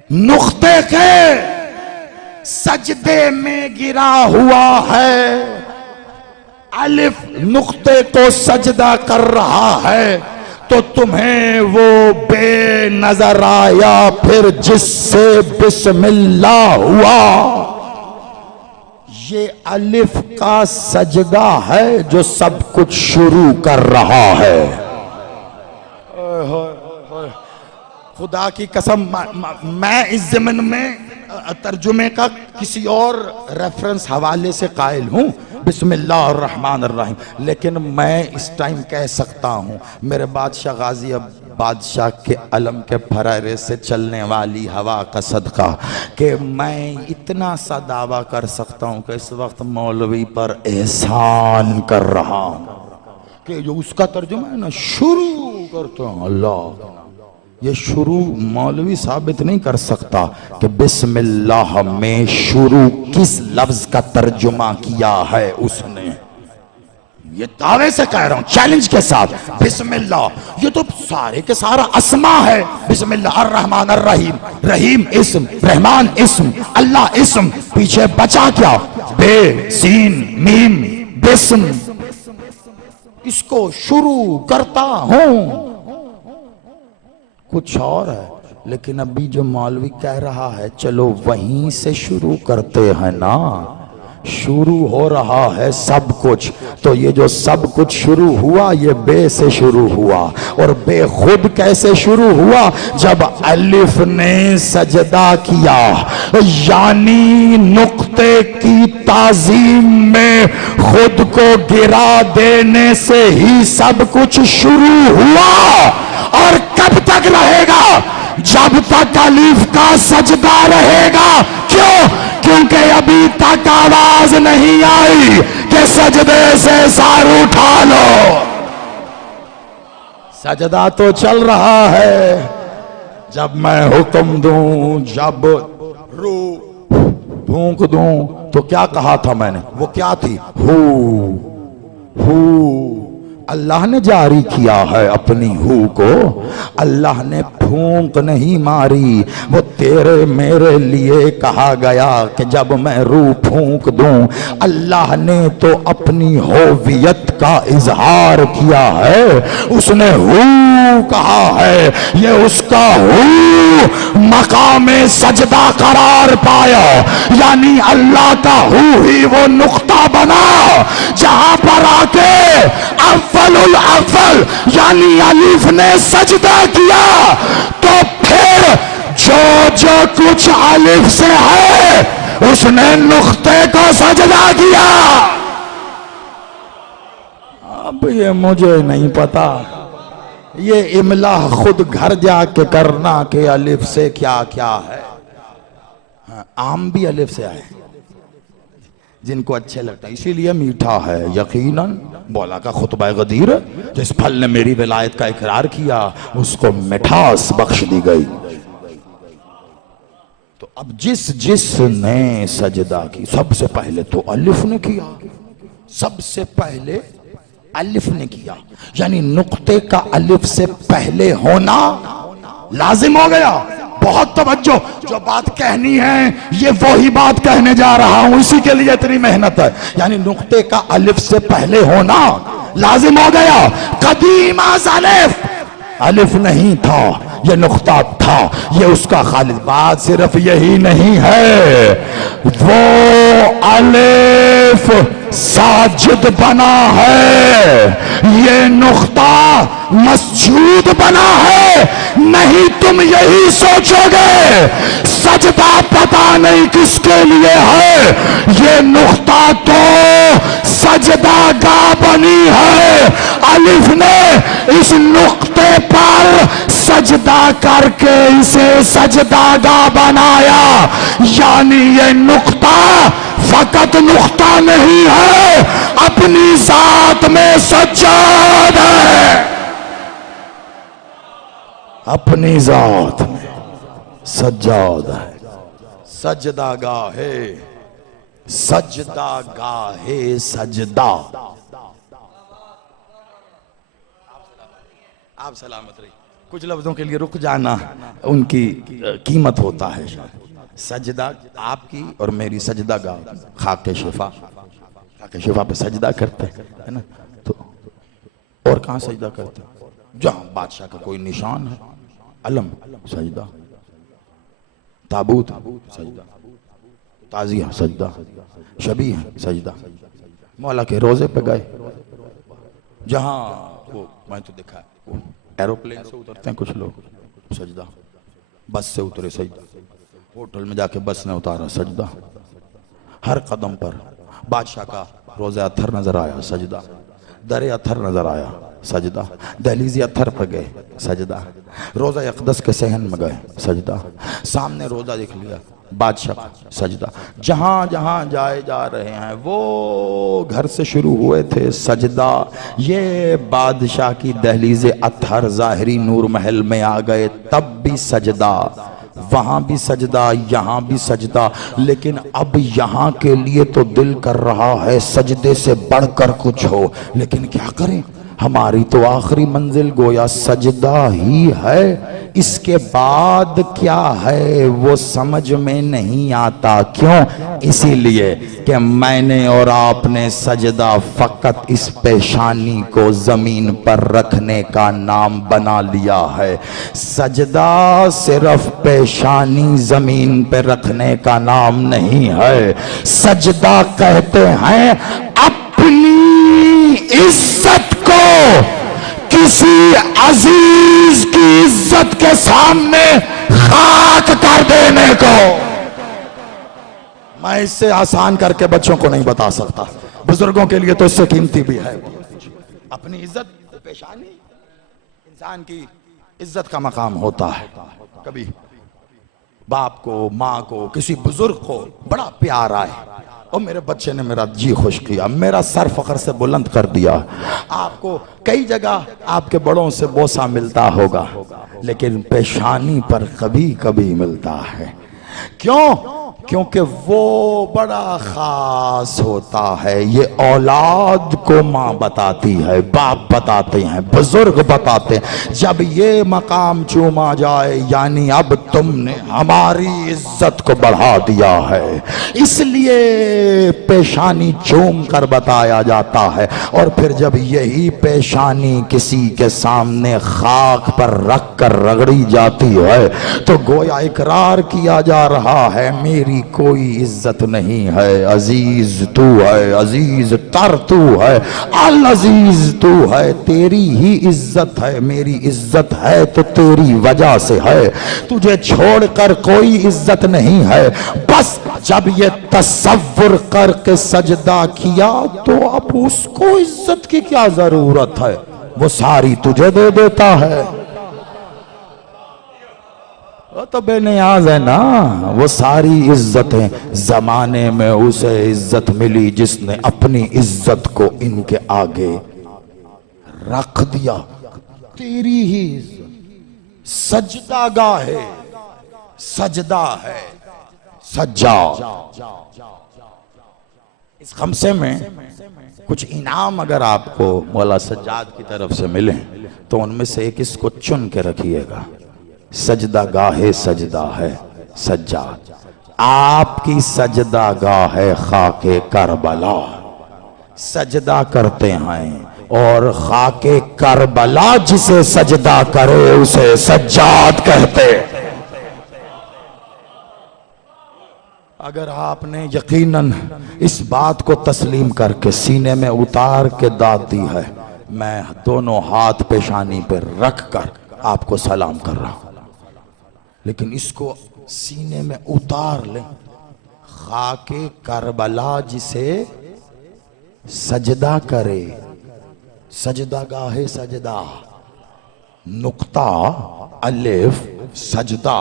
نقطے کے سجدے میں گرا ہوا ہے. الف نقطے کو سجدہ کر رہا ہے تو تمہیں وہ بے نظر آیا پھر جس سے بسم اللہ ہوا. یہ الف کا سجدہ ہے جو سب کچھ شروع کر رہا ہے. خدا کی قسم میں اس ضمن میں ترجمے کا کسی اور ریفرنس حوالے سے قائل ہوں، بسم اللہ الرحمن الرحیم، لیکن میں اس ٹائم کہہ سکتا ہوں میرے بادشاہ غازی بادشاہ کے علم کے پھرارے سے چلنے والی ہوا کا صدقہ کہ میں اتنا سا دعویٰ کر سکتا ہوں کہ اس وقت مولوی پر احسان کر رہا ہوں کہ جو اس کا ترجمہ ہے نا شروع کرتا ہوں اللہ، یہ شروع مولوی ثابت نہیں کر سکتا کہ بسم اللہ میں شروع کس لفظ کا ترجمہ کیا ہے اس نے. یہ دعوے سے کہہ رہا ہوں چیلنج کے ساتھ، بسم اللہ یہ تو سارے کے سارا اسما ہے. بسم اللہ الرحمن الرحیم، رحیم اسم، رحمان اسم، اللہ اسم، پیچھے بچا کیا بے سین میم بسم. اس کو شروع کرتا ہوں کچھ اور ہے، لیکن ابھی جو مولوی کہہ رہا ہے چلو وہیں سے شروع کرتے ہیں نا، شروع ہو رہا ہے سب کچھ. تو یہ جو سب کچھ شروع ہوا یہ بے سے شروع ہوا، اور بے خود کیسے شروع ہوا؟ جب الف نے سجدہ کیا، یعنی نقطے کی تعظیم میں خود کو گرا دینے سے ہی سب کچھ شروع ہوا. اور کب تک رہے گا؟ جب تک الف کا سجدہ رہے گا. کیوں؟ کیونکہ ابھی تک آواز نہیں آئی کہ سجدے سے سار اٹھا لو. سجدہ تو چل رہا ہے. جب میں حکم دوں، جب روح پھونک دوں تو کیا کہا تھا میں نے؟ وہ کیا تھی؟ ہو اللہ نے جاری کیا ہے اپنی ہو کو. اللہ نے پھونک نہیں ماری، وہ تیرے میرے لیے کہا گیا کہ جب میں روح پھونک دوں. اللہ نے تو اپنی ہوویت کا اظہار کیا ہے، اس نے ہو کہا ہے، یہ اس کا ہو مقام سجدہ قرار پایا. یعنی اللہ کا ہو ہی وہ نقطہ بنا جہاں پر آ کے اول الاول یعنی الف نے سجدہ کیا. تو پھر جو کچھ الف سے ہے اس نے نقطے کو سجدہ کیا. اب یہ مجھے نہیں پتا، یہ املا خود گھر جا کے کرنا کہ الف سے کیا کیا ہے. عام بھی الف سے آئے جن کو اچھے لگتا ہے، اسی لیے میٹھا ہے. یقیناً مولا کا خطبہ غدیر جس پھل نے میری ولایت کا اقرار کیا اس کو مٹھاس بخش دی گئی. تو اب جس نے سجدہ کی سب سے پہلے تو الف نے کیا، سب سے پہلے الف نے کیا. یعنی نقطے کا الف سے پہلے ہونا لازم ہو گیا. بہت توجہ، جو بات کہنی ہے یہ وہی بات کہنے جا رہا ہوں، اسی کے لیے اتنی محنت ہے. یعنی نقطے کا الف سے پہلے ہونا لازم ہو گیا. قدیم از الف نہیں تھا، یہ نقطہ تھا، یہ اس کا خالص. بات صرف یہی نہیں ہے، وہ الف ساجد بنا ہے، یہ نقطہ مسجود بنا ہے. نہیں تم یہی سوچو گے سجدہ پتہ نہیں کس کے لیے ہے، یہ نقطہ تو سجدہ گاہ بنی ہے. الف نے اس نقطے پر سجدہ کر کے اسے سجدہ گاہ بنایا. یعنی یہ نقطہ فقط نقطہ نہیں ہے، اپنی ذات میں سجاد ہے. اپنی ذات سجاد ہے. سجدہ گاہے سجدہ گاہے سجدہ. آپ سلامت رہی. کچھ لفظوں کے لیے رک جانا ان کی قیمت ہوتا ہے. سجدہ آپ کی اور میری سجدہ گاہ خاک شفا. خاک شفا پہ سجدہ کرتے ہیں نا. تو اور کہاں سجدہ کرتے ہیں؟ جہاں بادشاہ کا کوئی نشان ہے، علم سجدہ، تابوت سجدہ، تعزیہ سجدہ، شبیہ سجدہ. مولا کے روزے پہ گئے، جہاں وہ میں تو دیکھا ہے ایروپلین سے اترتے ہیں کچھ لوگ، سجدہ. بس سے اترے سجدہ، ہوٹل میں جا کے بس نے اتارا سجدہ. ہر قدم پر بادشاہ کا روزہ اتھر نظر آیا سجدہ، در اتھر نظر آیا سجدہ، دہلیزی اتھر پہ گئے سجدہ، روزہ اقدس کے صحن میں گئے سجدہ، سامنے روزہ دیکھ لیا بادشاہ سجدہ. جہاں جہاں جائے جا رہے ہیں وہ گھر سے شروع ہوئے تھے سجدہ، یہ بادشاہ کی دہلیز اتھر ظاہری نور محل میں آ گئے تب بھی سجدہ، وہاں بھی سجدہ، یہاں بھی سجدہ. لیکن اب یہاں کے لیے تو دل کر رہا ہے سجدے سے بڑھ کر کچھ ہو، لیکن کیا کریں، ہماری تو آخری منزل گویا سجدہ ہی ہے. اس کے بعد کیا ہے وہ سمجھ میں نہیں آتا. کیوں؟ اسی لیے کہ میں نے اور آپ نے سجدہ فقط اس پیشانی کو زمین پر رکھنے کا نام بنا لیا ہے. سجدہ صرف پیشانی زمین پہ رکھنے کا نام نہیں ہے. سجدہ کہتے ہیں اپنی عزت کو کسی عزیز کی عزت کے سامنے خاک کر دینے کو. میں اس سے آسان کر کے بچوں کو نہیں بتا سکتا، بزرگوں کے لیے تو اس سے قیمتی بھی ہے. اپنی عزت پیشانی، انسان کی عزت کا مقام ہوتا ہے. کبھی باپ کو، ماں کو، کسی بزرگ کو بڑا پیار آئے اور میرے بچے نے میرا جی خوش کیا، میرا سر فخر سے بلند کر دیا. آپ کو کئی جگہ آپ کے بڑوں سے بوسہ ملتا ہوگا، لیکن پیشانی پر کبھی کبھی ملتا ہے. کیوں؟ کیونکہ وہ بڑا خاص ہوتا ہے. یہ اولاد کو ماں بتاتی ہے، باپ بتاتے ہیں، بزرگ بتاتے ہیں. جب یہ مقام چوما جائے یعنی اب تم نے ہماری عزت کو بڑھا دیا ہے. اس لیے پیشانی چوم کر بتایا جاتا ہے. اور پھر جب یہی پیشانی کسی کے سامنے خاک پر رکھ کر رگڑی جاتی ہے تو گویا اقرار کیا جا رہا ہے میری کوئی عزت نہیں ہے. عزیز تو ہے، عزیز تر تو ہے، العزیز تو ہے. تیری ہی عزت ہے، میری عزت ہے تو تیری وجہ سے ہے. تجھے چھوڑ کر کوئی عزت نہیں ہے. بس جب یہ تصور کر کے سجدہ کیا تو اب اس کو عزت کی کیا ضرورت ہے، وہ ساری تجھے دے دیتا ہے. وہ تو بے نیاز ہے نا. وہ ساری عزتیں زمانے میں اسے عزت ملی جس نے اپنی عزت کو ان کے آگے رکھ دیا. تیری ہی عزت سجدہ گاہ ہے، سجدہ ہے، سجاد. اس خمسے میں کچھ انعام اگر آپ کو مولا سجاد کی طرف سے ملیں تو ان میں سے ایک اس کو چن کے رکھیے گا. سجدہ گاہ سجدہ ہے سجاد. آپ کی سجدہ گاہ ہے خاک کربلا. سجدہ کرتے ہیں اور خاک کربلا جسے سجدہ کرے اسے سجاد کہتے. اگر آپ نے یقیناً اس بات کو تسلیم کر کے سینے میں اتار کے داد دی ہے، میں دونوں ہاتھ پیشانی پر رکھ کر آپ کو سلام کر رہا ہوں، لیکن اس کو سینے میں اتار لیں. خاک کربلا جسے سجدہ کرے، سجدہ گاہ سجدہ، نقطہ الف سجدہ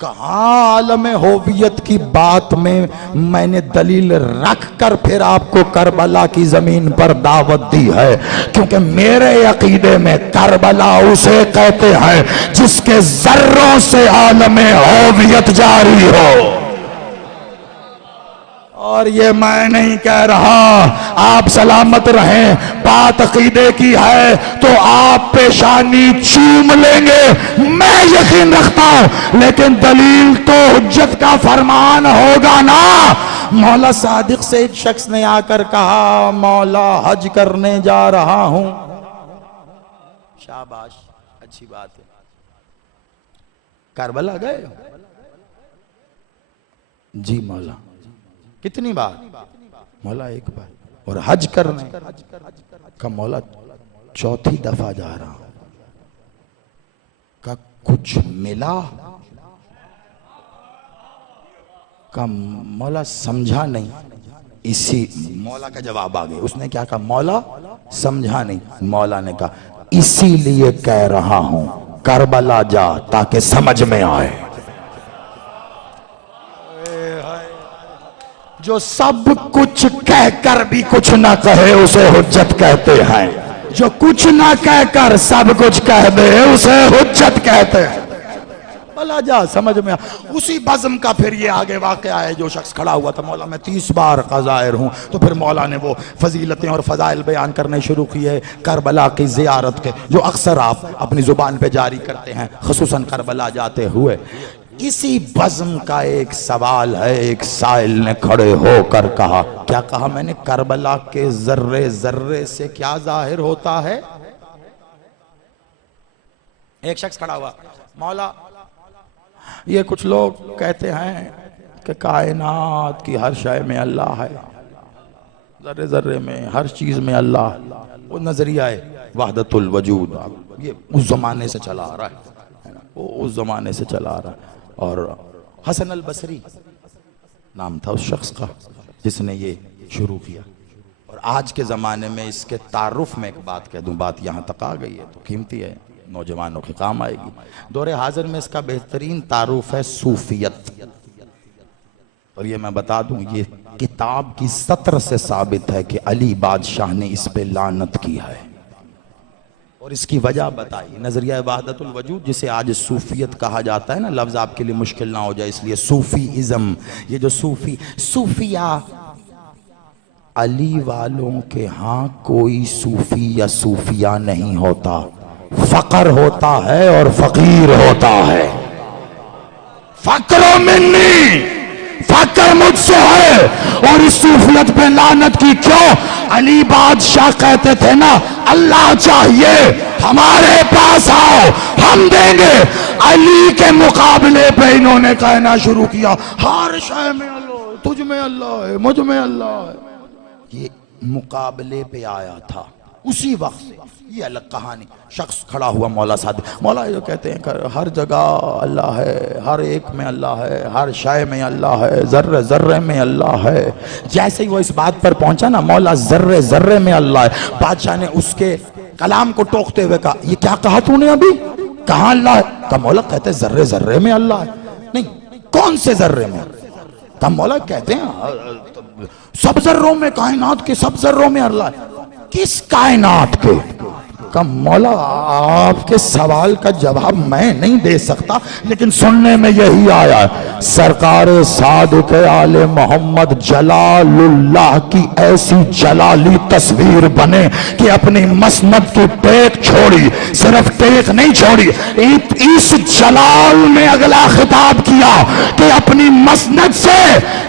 کہاں عالم ہوویت کی بات میں میں نے دلیل رکھ کر پھر آپ کو کربلا کی زمین پر دعوت دی ہے، کیونکہ میرے عقیدے میں کربلا اسے کہتے ہیں جس کے ذروں سے عالم ہوویت جاری ہو۔ اور یہ میں نہیں کہہ رہا، آپ سلامت رہیں، بات عقیدے کی ہے تو آپ پیشانی چوم لیں گے، میں یقین رکھتا ہوں، لیکن دلیل تو حجت کا فرمان ہوگا نا۔ مولا صادق سے ایک شخص نے آ کر کہا مولا حج کرنے جا رہا ہوں۔ شاباش، اچھی بات ہے، کربلا گئے؟ جی مولا۔ کتنی بار؟ مولا ایک بار۔ اور حج کرنے کا؟ مولا چوتھی دفعہ جا رہا ہوں۔ کا کچھ ملا؟ کا مولا سمجھا نہیں۔ اسی مولا کا جواب آ گیا، اس نے کیا کہا؟ مولا سمجھا نہیں۔ مولا نے کہا اسی لیے کہہ رہا ہوں کربلا جا تاکہ سمجھ میں آئے۔ جو سب کچھ کہہ کر بھی کچھ نہ کہے اسے حجت کہتے ہیں، جو کچھ نہ کہہ کر سب کچھ کہہ دے اسے حجت کہتے ہیں۔ بلا جا سمجھ میں اسی بزم کا پھر یہ آگے واقعہ ہے، جو شخص کھڑا ہوا تھا مولا میں 30 بار قذائر ہوں، تو پھر مولا نے وہ فضیلتیں اور فضائل بیان کرنے شروع کیے کربلا کی زیارت کے، جو اکثر آپ اپنی زبان پہ جاری کرتے ہیں، خصوصاً کربلا جاتے ہوئے۔ اسی بزم کا ایک سوال ہے، ایک سائل نے کھڑے ہو کر کہا، کیا کہا میں نے؟ کربلا کے ذرے ذرے سے کیا ظاہر ہوتا ہے؟ ایک شخص کھڑا ہوا، مولا یہ کچھ لوگ کہتے ہیں کہ کائنات کی ہر شے میں اللہ ہے، ذرے ذرے میں، ہر چیز میں اللہ۔ وہ نظریہ ہے وحدت الوجود، یہ اس زمانے سے چلا آ رہا ہے، وہ اس زمانے سے چلا آ رہا ہے۔ اور حسن البصری نام تھا اس شخص کا جس نے یہ شروع کیا۔ اور آج کے زمانے میں اس کے تعارف میں ایک بات کہہ دوں، بات یہاں تک آ گئی ہے تو قیمتی ہے، نوجوانوں کے کام آئے گی۔ دور حاضر میں اس کا بہترین تعارف ہے صوفیت۔ اور یہ میں بتا دوں، یہ کتاب کی سطر سے ثابت ہے کہ علی بادشاہ نے اس پہ لعنت کی ہے، اور اس کی وجہ بتائی۔ نظریہ وحدت الوجود جسے آج صوفیت کہا جاتا ہے نا، لفظ آپ کے لیے مشکل نہ ہو جائے اس لیے صوفی ازم، یہ جو صوفیہ، علی والوں کے ہاں کوئی صوفی یا صوفیہ نہیں ہوتا، فقر ہوتا ہے اور فقیر ہوتا ہے۔ فقر منی، فقر مجھ سے ہے، اور اس صوفیت پہ لعنت کی کیوں؟ علی بادشاہ کہتے تھے نا اللہ چاہیے ہمارے پاس آؤ ہم دیں گے، علی کے مقابلے پہ انہوں نے کہنا شروع کیا ہر شے میں اللہ ہے، تجھ میں اللہ ہے، مجھ میں اللہ ہے۔ یہ مقابلے پہ آیا تھا اسی وقت سے، یہ الگ کہانی۔ شخص کھڑا ہوا مولا صادق، مولا جو کہتے ہیں کہ ہر جگہ اللہ ہے، ہر ایک میں اللہ ہے، ہر شے میں اللہ ہے، ذرے ذرے میں اللہ ہے۔ جیسے ہی وہ اس بات پر پہنچا نا مولا ذرے ذرے میں اللہ ہے، بادشاہ نے اس کے کلام کو ٹوکتے ہوئے کہا یہ کیا کہا تو نے ابھی؟ کہاں اللہ ہے؟ کہا مولا کہتے ذرے ذرے میں اللہ ہے۔ نہیں، کون سے ذرے میں؟ کہا مولا کہتے ہیں سب ذروں میں، کائنات کے سب ذروں میں اللہ ہے۔ کس کائنات کے؟ کہا مولا آپ کے سوال کا جواب میں نہیں دے سکتا، لیکن سننے میں یہی آیا ہے سرکار صادق آل محمد جلال اللہ کی ایسی جلالی تصویر بنے کہ اپنی مسند کی ٹیک چھوڑی، صرف ٹیک نہیں چھوڑی، اس جلال میں اگلا خطاب کیا کہ اپنی مسند سے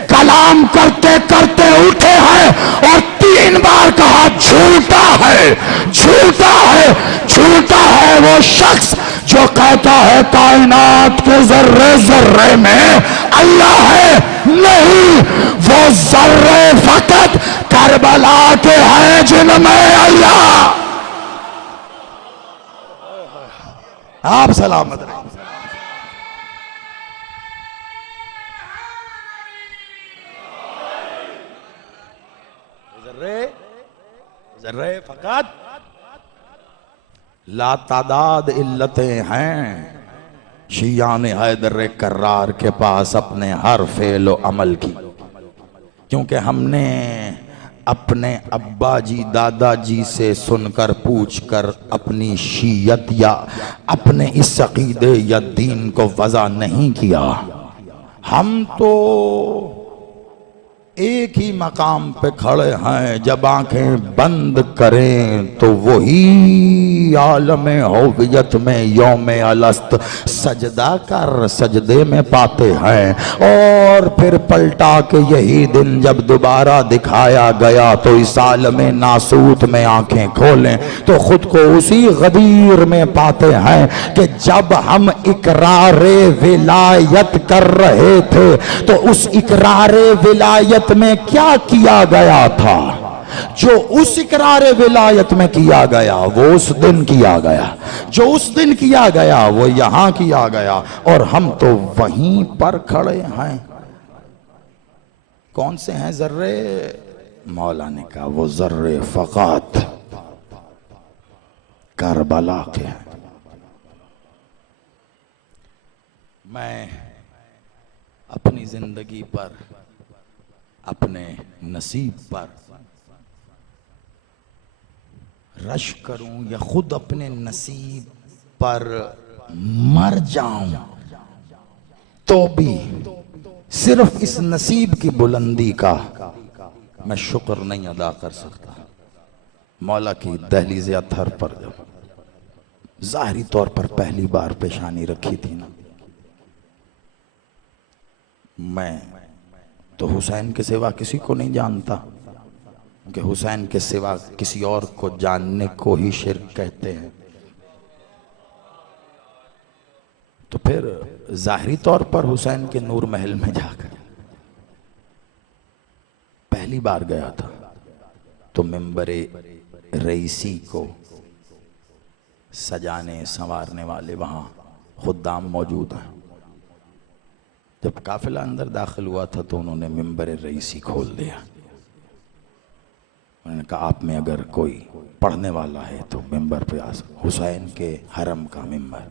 کلام کرتے کرتے اٹھے ہیں اور 3 بار کہا جھوٹا ہے، جھوٹا ہے، جھوٹا ہے وہ شخص جو کہتا ہے کائنات کے ذرے ذرے میں اللہ ہے۔ نہیں، وہ ذرے فقط کربلا کے ہیں جن میں اللہ۔ آپ سلامت رہیں۔ ذرے فقط لا تعداد علتیں ہیں، شیعان حیدر کرار کے پاس اپنے ہر فعل و عمل کی، کیونکہ ہم نے اپنے ابا جی دادا جی سے سن کر پوچھ کر اپنی شیعت یا اپنے اس عقیدے یا دین کو وضع نہیں کیا۔ ہم تو ایک ہی مقام پہ کھڑے ہیں، جب آنکھیں بند کریں تو وہی عالم ہویت میں یوم الست سجدہ کر سجدے میں پاتے ہیں، اور پھر پلٹا کے یہی دن جب دوبارہ دکھایا گیا تو اس عالم ناسوت میں آنکھیں کھولیں تو خود کو اسی غدیر میں پاتے ہیں کہ جب ہم اقرار ولایت کر رہے تھے تو اس اقرار ولایت میں کیا کیا گیا تھا؟ جو اس اقرار ولایت میں کیا گیا وہ اس دن کیا گیا، جو اس دن کیا گیا وہ یہاں کیا گیا، اور ہم تو وہیں پر کھڑے ہیں۔ کون سے ہیں ذرے؟ مولا نے کہا وہ ذرے فقط کربلا کے ہیں۔ میں اپنی زندگی پر، اپنے نصیب پر رشک کروں یا خود اپنے نصیب پر مر جاؤں تو بھی صرف اس نصیب کی بلندی کا میں شکر نہیں ادا کر سکتا۔ مولا کی دہلیز اطہر پر جب ظاہری طور پر پہلی بار پیشانی رکھی تھی نا، میں تو حسین کے سوا کسی کو نہیں جانتا، کہ حسین کے سوا کسی اور کو جاننے کو ہی شرک کہتے ہیں۔ تو پھر ظاہری طور پر حسین کے نور محل میں جا کر پہلی بار گیا تھا تو منبر رئیسی کو سجانے سنوارنے والے وہاں خدام موجود ہیں۔ جب قافلہ اندر داخل ہوا تھا تو انہوں نے منبر رئیسی کھول دیا۔ انہوں نے کہا آپ میں اگر کوئی پڑھنے والا ہے تو منبر پہ آ سکتا۔ حسین کے حرم کا منبر،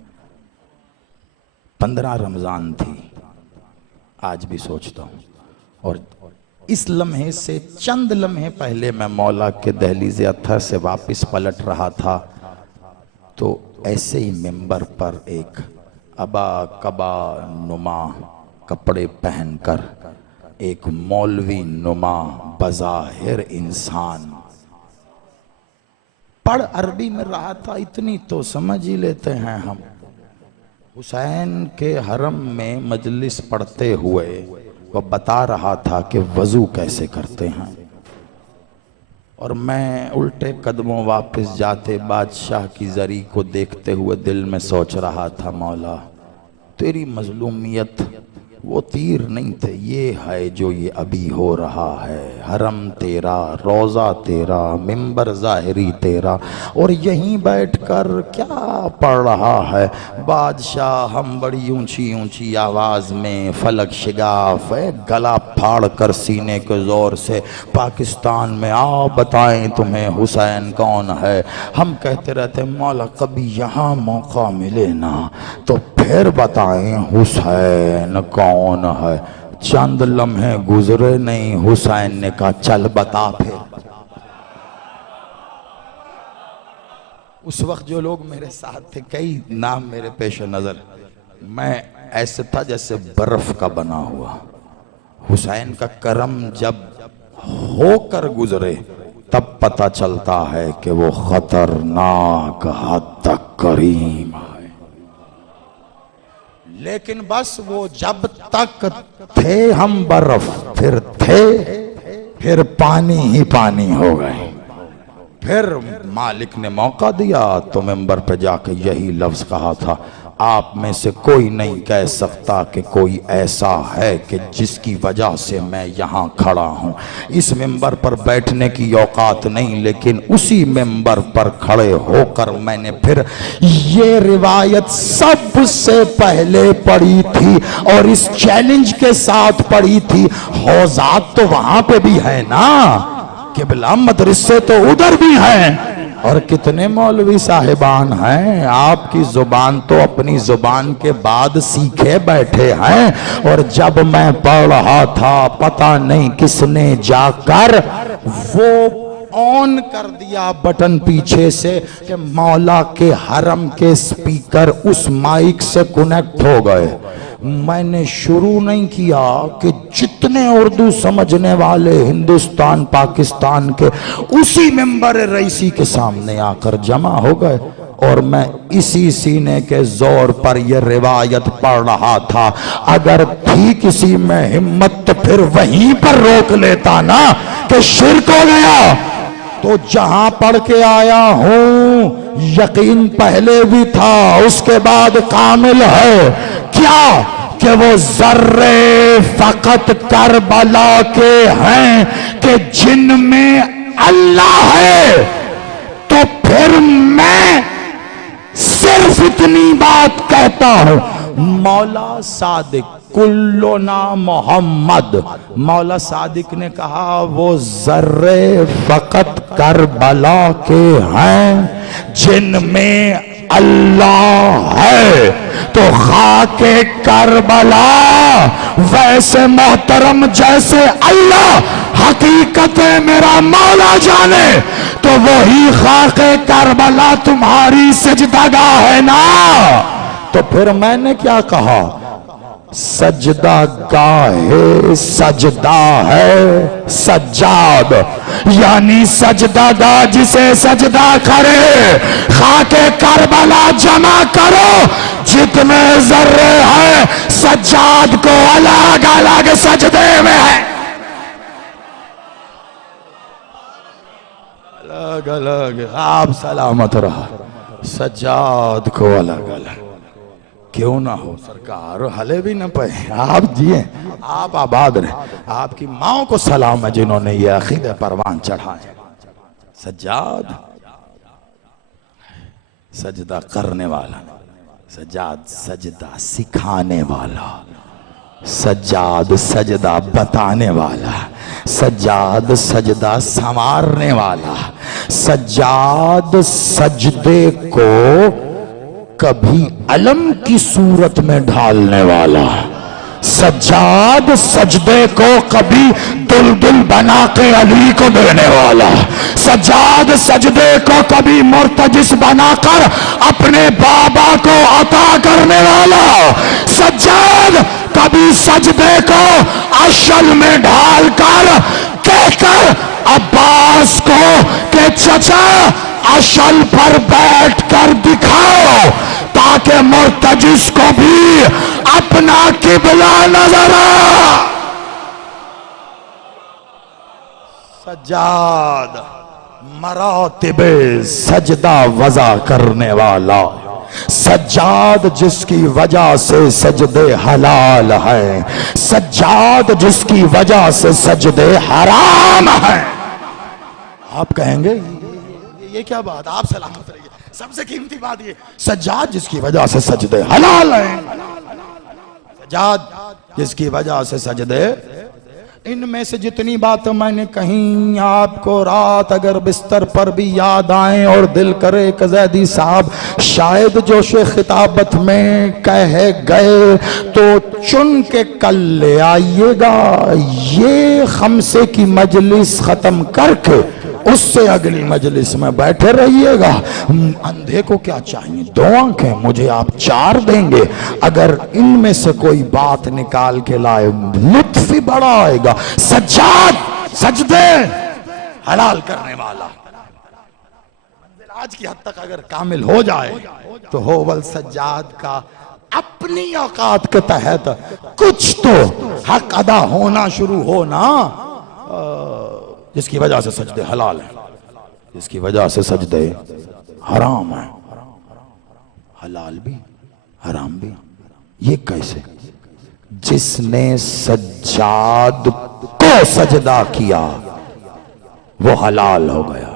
15 رمضان تھی، آج بھی سوچتا ہوں، اور اس لمحے سے چند لمحے پہلے میں مولا کے دہلیز اطہر سے واپس پلٹ رہا تھا تو ایسے ہی منبر پر ایک ابا کبا نما کپڑے پہن کر ایک مولوی نما بظاہر انسان پڑھ عربی میں رہا تھا۔ اتنی تو سمجھ ہی لیتے ہیں ہم۔ حسین کے حرم میں مجلس پڑھتے ہوئے وہ بتا رہا تھا کہ وضو کیسے کرتے ہیں، اور میں الٹے قدموں واپس جاتے بادشاہ کی زری کو دیکھتے ہوئے دل میں سوچ رہا تھا مولا تیری مظلومیت وہ تیر نہیں تھے، یہ ہے جو یہ ابھی ہو رہا ہے۔ حرم تیرا، روضہ تیرا، منبر ظاہری تیرا، اور یہیں بیٹھ کر کیا پڑھ رہا ہے بادشاہ؟ ہم بڑی اونچی اونچی آواز میں فلک شگاف گلا پھاڑ کر سینے کے زور سے پاکستان میں آ بتائیں تمہیں حسین کون ہے؟ ہم کہتے رہتے مولا کبھی یہاں موقع ملے نا تو پھر بتائیں حسین کون ہے۔ چند لمحے گزرے نہیں، حسین نے کہا چل بتا پھر۔ اس وقت جو لوگ میرے ساتھ تھے، کئی نام میرے پیش نظر، میں ایسے تھا جیسے برف کا بنا ہوا۔ حسین کا کرم جب ہو کر گزرے تب پتہ چلتا ہے کہ وہ خطرناک حد تک کریم ہے۔ لیکن بس وہ جب تک تھے ہم برف، پھر تھے، پھر پانی ہی پانی ہو گئے۔ پھر مالک نے موقع دیا تو منبر پہ جا کے یہی لفظ کہا تھا، آپ میں سے کوئی نہیں کہہ سکتا کہ کوئی ایسا ہے کہ جس کی وجہ سے میں یہاں کھڑا ہوں۔ اس منبر پر بیٹھنے کی اوقات نہیں، لیکن اسی منبر پر کھڑے ہو کر میں نے پھر یہ روایت سب سے پہلے پڑھی تھی، اور اس چیلنج کے ساتھ پڑھی تھی، حوضات تو وہاں پہ بھی ہے نا، قبلہ مدرسے تو ادھر بھی ہیں، اور کتنے مولوی صاحبان ہیں آپ کی زبان تو اپنی زبان کے بعد سیکھے بیٹھے ہیں، اور جب میں پڑھ رہا تھا پتہ نہیں کس نے جا کر وہ آن کر دیا بٹن پیچھے سے کہ مولا کے حرم کے سپیکر اس مائک سے کنیکٹ ہو گئے۔ میں نے شروع نہیں کیا کہ جتنے اردو سمجھنے والے ہندوستان پاکستان کے اسی ممبر رئیسی کے سامنے آ کر جمع ہو گئے، اور میں اسی سینے کے زور پر یہ روایت پڑھ رہا تھا۔ اگر تھی کسی میں ہمت تو پھر وہیں پر روک لیتا نا کہ شرک ہو گیا۔ تو جہاں پڑھ کے آیا ہوں یقین پہلے بھی تھا، اس کے بعد کامل ہے کیا کہ وہ ذرے فقط کربلا کے ہیں کہ جن میں اللہ ہے۔ تو پھر میں صرف اتنی بات کہتا ہوں، مولا صادق کلنا محمد، مولا صادق نے کہا وہ ذرے فقط کربلا کے ہیں جن میں اللہ ہے۔ تو خاک کربلا ویسے محترم جیسے اللہ حقیقت میرا مولا جانے، تو وہی خاک کربلا تمہاری سجدگاہ ہے نا۔ تو پھر میں نے کیا کہا، سجدہ گاہ سجدہ ہے سجاد، یعنی سجدہ گاہ جسے سجدہ کرے، خاک کربلا جمع کرو جتنے ذرے ہیں سجاد کو الگ الگ سجدے میں ہے، الگ الگ۔ آپ سلامت رہا، سجاد کو الگ الگ کیوں نہ ہو سرکار، ہلے بھی نہ پائے، آپ جیئے، آپ آباد رہے۔ آپ کی ماں کو سلام ہے جنہوں نے یہ عقیدہ پروان چڑھائے۔ سجاد سجدہ کرنے والا، سجاد سجدہ سکھانے والا، سجاد سجدہ بتانے والا، سجاد سجدہ سنوارنے والا، سجاد سجدے کو کبھی علم کی صورت میں ڈھالنے والا، سجاد سجدے کو کبھی دلدل بنا کے علی کو دینے والا، سجاد سجدے کو کبھی مرتجس بنا کر اپنے بابا کو عطا کرنے والا، سجاد کبھی سجدے کو عشل میں ڈھال کر کہہ کر عباس کو کہ چچا عشل پر بیٹھ کر دکھاؤ تاکہ مرتجس کو بھی اپنا قبلہ نظر آ۔ سجاد مراتب سجدہ وضع کرنے والا، سجاد جس کی وجہ سے سجدے حلال ہیں، سجاد جس کی وجہ سے سجدے حرام ہیں۔ آپ کہیں گے یہ کیا بات، آپ سلامت رہیے، سب سے قیمتی بات یہ، سجاد جس کی وجہ سے سجدے حلال ہیں، سجاد جس کی وجہ سے سجدے، ان میں سے جتنی بات میں نے کہیں آپ کو رات اگر بستر پر بھی یاد آئیں اور دل کرے کہ زیدی صاحب شاید جوش خطابت میں کہے گئے تو چن کے کل لے آئیے گا، یہ خمسے کی مجلس ختم کر کے اس سے اگلی مجلس میں بیٹھے رہیے گا۔ اندھے کو کیا چاہیے، دو آنکھیں، مجھے آپ چار دیں گے، اگر ان میں سے کوئی بات نکال کے لائے لطف ہی بڑا آئے گا۔ سجاد سجدے حلال کرنے والا، آج کی حد تک اگر کامل ہو جائے تو ہوول سجاد کا اپنی اوقات کے تحت کچھ تو حق ادا ہونا شروع ہونا، جس کی وجہ سے سجدے حلال ہیں، جس کی وجہ سے سجدے حرام ہیں، حلال بھی حرام بھی۔ یہ کیسے؟ جس نے سجاد کو سجدہ کیا وہ حلال ہو گیا،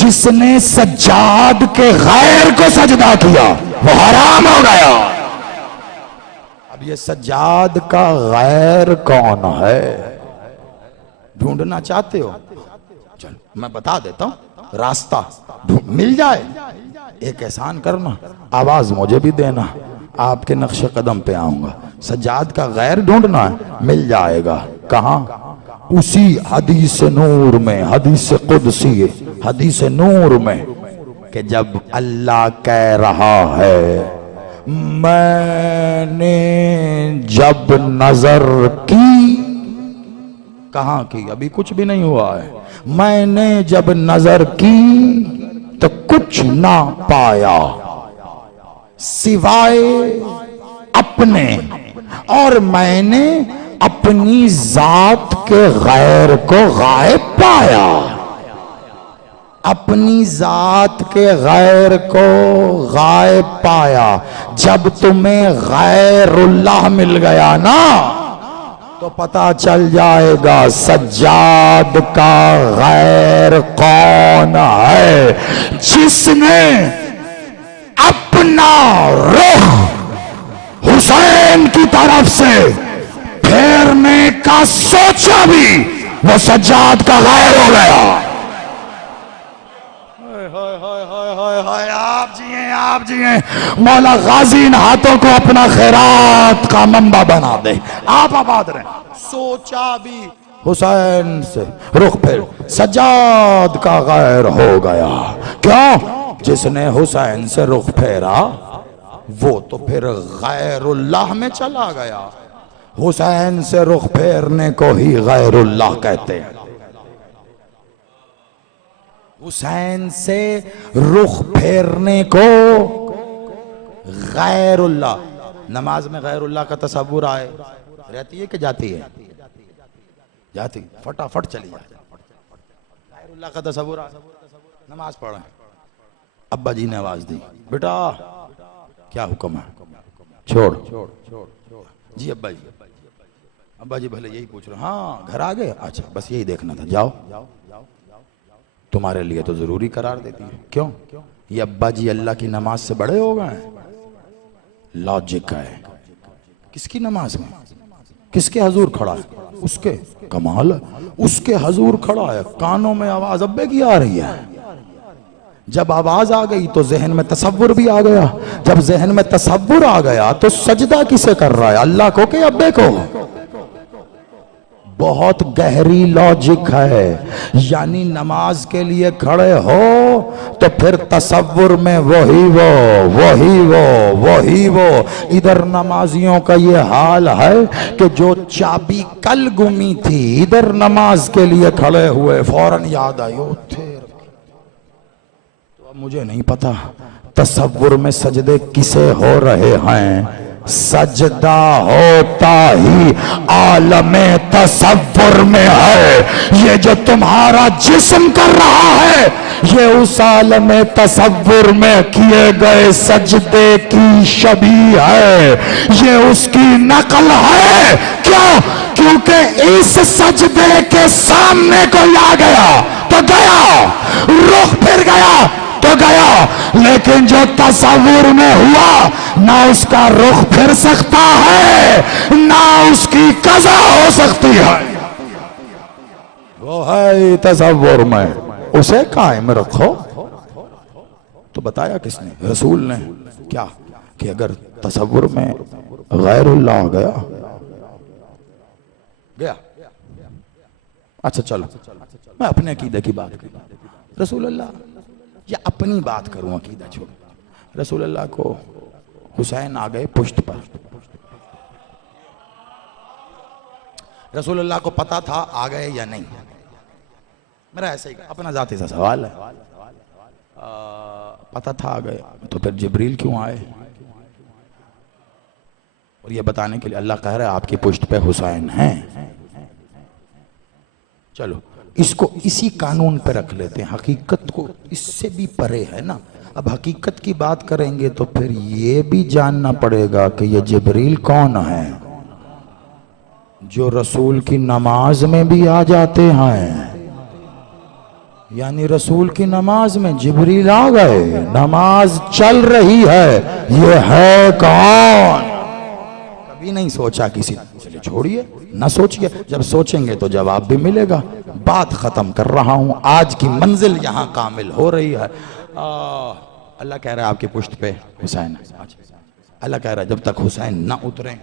جس نے سجاد کے غیر کو سجدہ کیا وہ حرام ہو گیا۔ اب یہ سجاد کا غیر کون ہے ڈھونڈنا چاہتے ہو؟ چل میں بتا دیتا ہوں، راستہ مل جائے ایک احسان کرنا، آواز مجھے بھی دینا، آپ کے نقش قدم پہ آؤں گا۔ سجاد کا غیر ڈھونڈنا ہے، مل جائے گا۔ کہاں؟ اسی حدیث نور میں، حدیث قدسی ہے، حدیث نور میں، کہ جب اللہ کہہ رہا ہے میں نے جب نظر کی، کہاں کی؟ ابھی کچھ بھی نہیں ہوا ہے۔ میں نے جب نظر کی تو کچھ نہ پایا سوائے اپنے، اور میں نے اپنی ذات کے غیر کو غائب پایا، اپنی ذات کے غیر کو غائب پایا۔ جب تمہیں غیر اللہ مل گیا نا تو پتہ چل جائے گا سجاد کا غیر کون ہے، جس نے اپنا رخ حسین کی طرف سے پھیرنے کا سوچا بھی وہ سجاد کا غیر ہو گیا۔ آپ جیئیں مولا غازی ان ہاتھوں کو اپنا خیرات کا منبع بنا دے، آپ آباد رہیں۔ سوچا بھی حسین سے رخ پھر سجاد کا غیر ہو گیا۔ کیوں؟ جس نے حسین سے رخ پھیرا وہ تو پھر غیر اللہ میں چلا گیا۔ حسین سے رخ پھیرنے کو ہی غیر اللہ کہتے ہیں۔ حسین سے رخ پھیرنے کو غیر اللہ۔ نماز میں غیر اللہ کا تصور آئے رہتی ہے کہ جاتی ہے؟ جاتی، فٹافٹ چلی جاتی۔ غیر اللہ کا تصور آئے، نماز پڑھیں، ابا جی نے آواز دی بیٹا کیا حکم ہے؟ چھوڑ جی ابا جی بھلے یہی پوچھ رہا، ہاں گھر آ گئے، اچھا بس یہی دیکھنا تھا، جاؤ۔ تمہارے لیے تو ضروری قرار دیتی ہے۔ کیوں؟ یہ ابا جی اللہ کی نماز سے بڑے ہو گئے ہیں؟ لاجک ہے۔ کس کی نماز میں؟ کس کے حضور کھڑا ہے؟ اس کے، کمال ہے، اس کے حضور کھڑا ہے، کانوں میں آواز ابے کی آ رہی ہے۔ جب آواز آ گئی تو ذہن میں تصور بھی آ گیا، جب ذہن میں تصور آ گیا تو سجدہ کسے کر رہا ہے؟ اللہ کو کہ ابے کو؟ بہت گہری لاجک ہے۔ یعنی نماز کے لیے کھڑے ہو تو پھر تصور میں وہی وہ۔ ادھر نمازیوں کا یہ حال ہے کہ جو چابی کل گمی تھی ادھر نماز کے لیے کھڑے ہوئے فوراً یاد آئی تھے۔ تو اب مجھے نہیں پتا تصور میں سجدے کسے ہو رہے ہیں۔ سجدہ ہوتا ہی عالم تصور میں ہے۔ یہ جو تمہارا جسم کر رہا ہے یہ اس عالم تصور میں کیے گئے سجدے کی شبیہ ہے، یہ اس کی نقل ہے۔ کیوں؟ کیونکہ اس سجدے کے سامنے کوئی آ گیا تو گیا، رخ پھر گیا تو گیا، لیکن جو تصور میں ہوا نہ اس کا رخ پھر سکتا ہے نہ اس کی قضا ہو سکتی ہے۔ وہ ہے تصور میں، اسے قائم رکھو۔ تو بتایا کس نے؟ رسول نے۔ کیا؟ کہ اگر تصور میں غیر اللہ آ گیا اچھا چلو میں اپنے عقیدے کی بات کروں، رسول اللہ یا اپنی بات کروں، عقیدہ چھوڑ۔ رسول اللہ کو حسین آ گئے پشت پر، رسول اللہ کو پتا تھا آ گئے یا نہیں؟ میرا ایسا ہی اپنا ذاتی سا سوال ہے، پتا تھا آ گئے تو پھر جبریل کیوں آئے؟ اور یہ بتانے کے لیے اللہ کہہ رہا ہے آپ کی پشت پہ حسین ہیں۔ چلو اس کو اسی قانون پہ رکھ لیتے ہیں، حقیقت کو اس سے بھی پرے ہے نا۔ اب حقیقت کی بات کریں گے تو پھر یہ بھی جاننا پڑے گا کہ یہ جبریل کون ہے جو رسول کی نماز میں بھی آ جاتے ہیں۔ یعنی رسول کی نماز میں جبریل آ گئے، نماز چل رہی ہے، یہ ہے کون؟ کبھی نہیں سوچا کسی نے. چلیے چھوڑیے نہ سوچیے, جب سوچیں گے تو جواب بھی ملے گا. بات ختم کر رہا ہوں, آج کی منزل یہاں کامل ہو رہی ہے. اللہ کہہ رہا ہے آپ کی پشت پہ حسین ہے. اللہ کہہ رہا ہے جب تک حسین نہ اتریں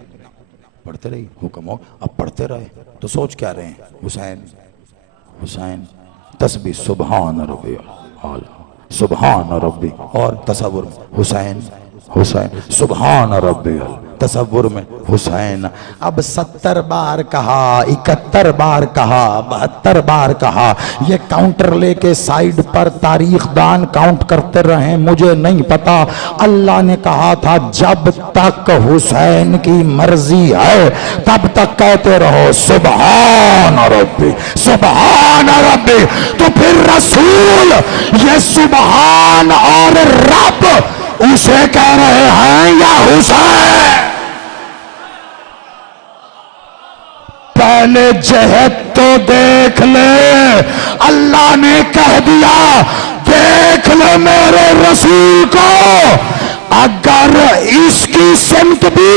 پڑھتے رہی, حکم ہو اب پڑھتے رہے. تو سوچ کیا رہے ہیں؟ حسین حسین تسبیح سبحان ربی اعلی سبحان ربی, اور تصور حسین حسین سبحان ربی تصور میں حسین. اب 70 بار کہا, 71 بار کہا, 72 بار کہا. یہ کاؤنٹر لے کے سائیڈ پر تاریخ دان کاؤنٹ کرتے رہیں, مجھے نہیں پتا. اللہ نے کہا تھا جب تک حسین کی مرضی ہے تب تک کہتے رہو سبحان ربی سبحان ربی. تو پھر رسول یہ سبحان اور رب اسے کہہ رہے ہیں یا حسین؟ پہلے جہت تو دیکھ لے. اللہ نے کہہ دیا دیکھ لے میرے رسول کو. اگر اس کی سمت بھی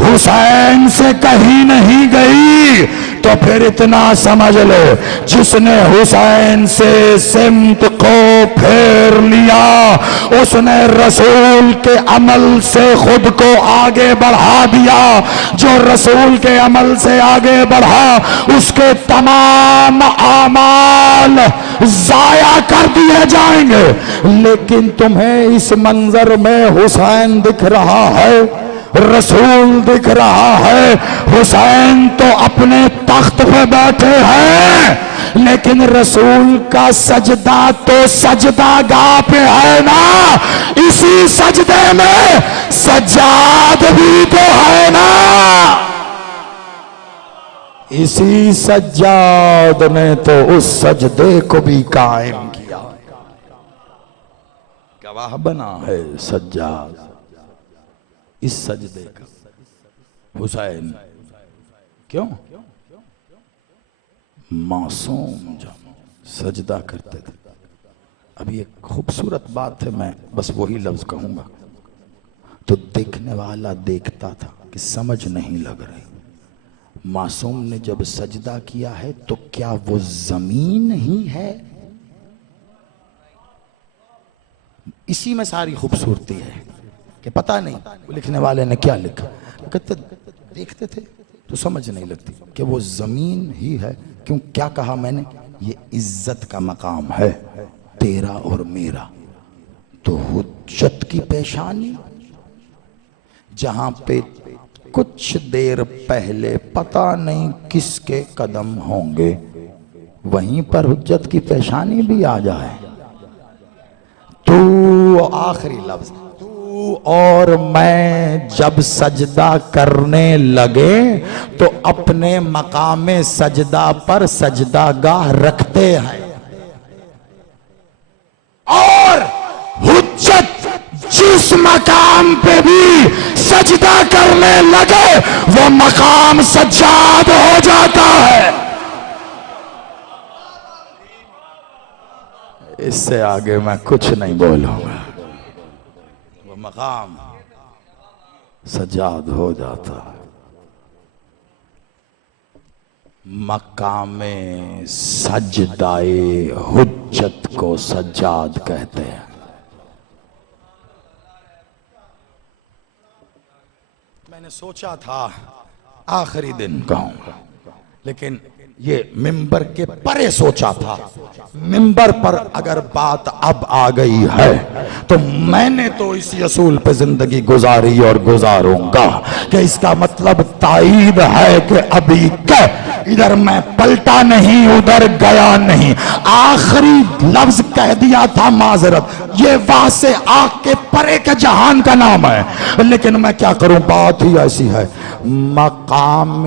حسین سے کہیں نہیں گئی تو پھر اتنا سمجھ لو جس نے حسین سے سمت کو پھیر لیا اس نے رسول کے عمل سے خود کو آگے بڑھا دیا. جو رسول کے عمل سے آگے بڑھا اس کے تمام اعمال ضائع کر دیے جائیں گے. لیکن تمہیں اس منظر میں حسین دکھ رہا ہے, رسول دکھ رہا ہے. حسین تو اپنے تخت پہ بیٹھے ہیں لیکن رسول کا سجدہ تو سجدہ گاہ پہ ہے نا. اسی سجدے میں سجاد بھی تو ہے نا. اسی سجاد نے تو اس سجدے کو بھی قائم کیا, گواہ بنا ہے سجاد اس سجدے کا. حسین کیوں معصوم جب سجدہ کرتے تھے. اب یہ خوبصورت بات ہے, میں بس وہی لفظ کہوں گا تو دیکھنے والا دیکھتا تھا کہ سمجھ نہیں لگ رہی. معصوم نے جب سجدہ کیا ہے تو کیا وہ زمین ہی ہے؟ اسی میں ساری خوبصورتی ہے کہ پتہ نہیں لکھنے والے نے کیا لکھا. کہتے دیکھتے تھے تو سمجھ نہیں لگتی کہ وہ زمین ہی ہے. کیوں کیا کہا میں نے؟ یہ عزت کا مقام ہے تیرا اور میرا. تو حجت کی پیشانی جہاں پہ کچھ دیر پہلے پتہ نہیں کس کے قدم ہوں گے وہیں پر حجت کی پیشانی بھی آ جائے. تو آخری لفظ اور میں جب سجدہ کرنے لگے تو اپنے مقام سجدہ پر سجدہ گاہ رکھتے ہیں. اور حجت جس مقام پہ بھی سجدہ کرنے لگے وہ مقام سجاد ہو جاتا ہے. اس سے آگے میں کچھ نہیں بولوں گا. وہ مقام سجاد ہو جاتا ہے. مقام سجدائے حجت کو سجاد کہتے ہیں. میں نے سوچا تھا آخری دن کہوں گا لیکن یہ ممبر کے پرے سوچا تھا. ممبر پر اگر بات اب آ گئی ہے تو میں نے تو اسی اصول پہ زندگی گزاری اور گزاروں گا کہ اس کا مطلب تائید ہے کہ ابھی کہ ادھر میں پلٹا نہیں ادھر گیا نہیں. آخری لفظ کہہ دیا تھا معذرت. یہ وہاں سے آگ کے پرے کے جہان کا نام ہے لیکن میں کیا کروں بات ہی ایسی ہے. مقام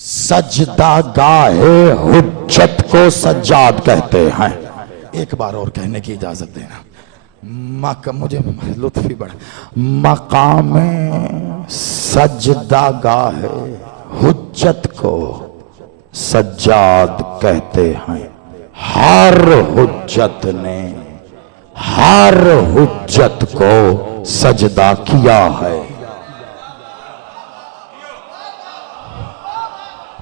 سجدہ گاہ حجت کو سجاد کہتے ہیں. ایک بار اور کہنے کی اجازت دینا, مجھے لطف ہی بڑھا. مقام سجدہ گاہ حجت کو سجاد کہتے ہیں. ہر حجت نے ہر حجت کو سجدہ کیا ہے.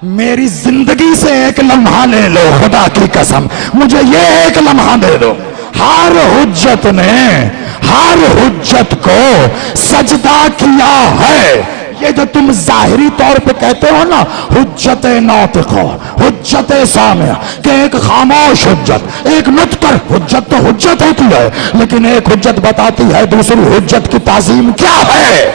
میری زندگی سے ایک لمحہ لے لو، خدا کی قسم مجھے یہ ایک لمحہ دے دو. ہر حجت نے ہر حجت کو سجدہ کیا ہے. یہ جو تم ظاہری طور پہ کہتے ہو نا حجت ناطقہ، حجت سامع، کہ ایک خاموش حجت، ایک نطقر حجت، تو حجت ہوتی ہے، لیکن ایک حجت بتاتی ہے دوسری حجت کی تعظیم کیا ہے.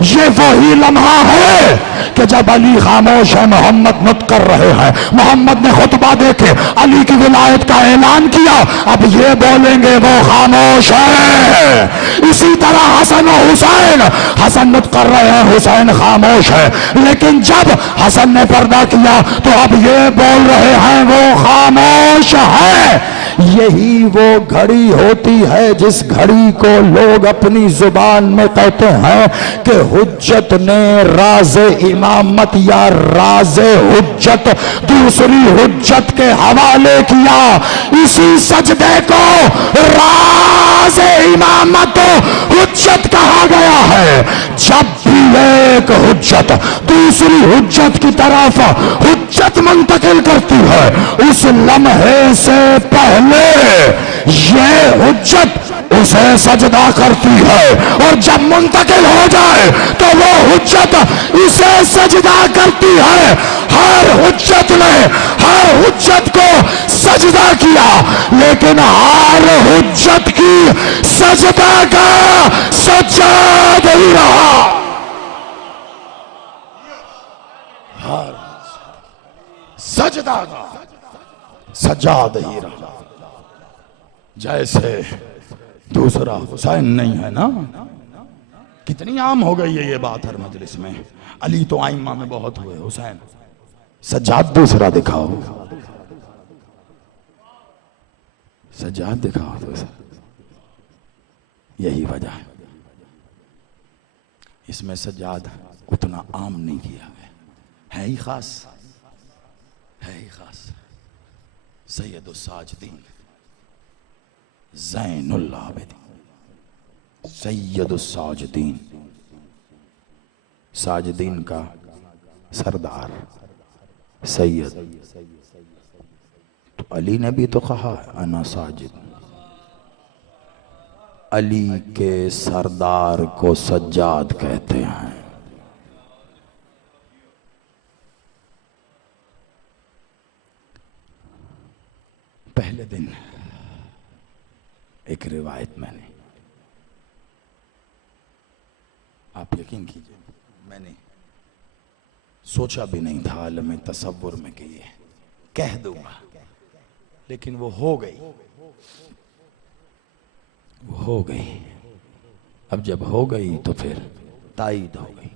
یہ وہی لمحہ ہے کہ جب علی خاموش ہے، محمد نطق کر رہے ہیں، محمد نے خطبہ دے کے علی کی ولایت کا اعلان کیا، اب یہ بولیں گے وہ خاموش ہے. اسی طرح حسن و حسین، حسن نطق کر رہے ہیں، حسین خاموش ہے، لیکن جب حسن نے پردہ کیا تو اب یہ بول رہے ہیں وہ خاموش ہے. یہی وہ گھڑی ہوتی ہے جس گھڑی کو لوگ اپنی زبان میں کہتے ہیں کہ حجت نے راز امامت یا راز حجت دوسری حجت کے حوالے کیا. اسی سجدے کو راز امامت حجت کہا گیا ہے. جب بھی ایک حجت دوسری حجت کی طرف حجت منتقل کرتی ہے، اس لمحے سے پہلے یہ حجت اسے سجدہ کرتی ہے، اور جب منتقل ہو جائے تو وہ حجت اسے سجدہ کرتی ہے. ہر حجت نے ہر حجت کو سجدہ کیا، لیکن ہر حجت کی سجدہ کا سجاد ہی رہا. ہر سجدہ کا سجاد ہی رہا. جیسے دوسرا حسین نہیں ہے نا. کتنی عام ہو گئی ہے یہ بات ہر مجلس میں. علی تو آئمہ میں بہت ہوئے، حسین سجاد دوسرا دکھاؤ، سجاد دکھاؤ دوسرا. یہی وجہ ہے اس میں سجاد اتنا عام نہیں کیا گیا. ہے ہی خاص، ہے ہی خاص. سید الساجدین، زین العابدین، سید الساجدین، ساجدین کا سردار سید. تو علی نے بھی تو کہا انا ساجد. علی کے سردار کو سجاد کہتے ہیں. پہلے دن ایک روایت میں نے، آپ یقین کیجئے میں نے سوچا بھی نہیں تھا عالم تصور میں کہ یہ کہہ دوں گا، لیکن وہ ہو گئی، وہ ہو گئی. اب جب ہو گئی تو پھر تائید ہو گئی،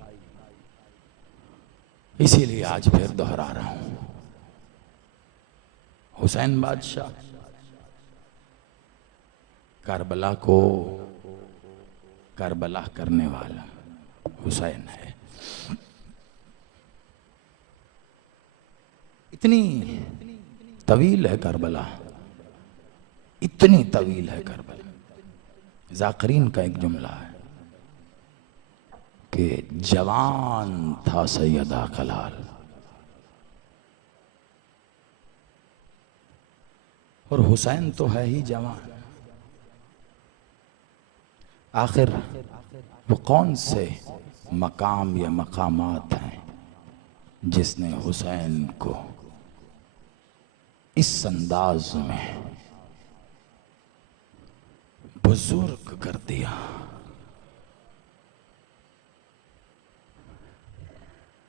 اسی لیے آج پھر دہرا رہا ہوں. حسین بادشاہ کربلا کو کربلا کرنے والا حسین ہے. اتنی طویل ہے کربلا، اتنی طویل ہے کربلا. ذاکرین کا ایک جملہ ہے کہ جوان تھا سیدہ کلال، اور حسین تو ہے ہی جوان. آخر وہ کون سے مقام یا مقامات ہیں جس نے حسین کو اس انداز میں بزرگ کر دیا.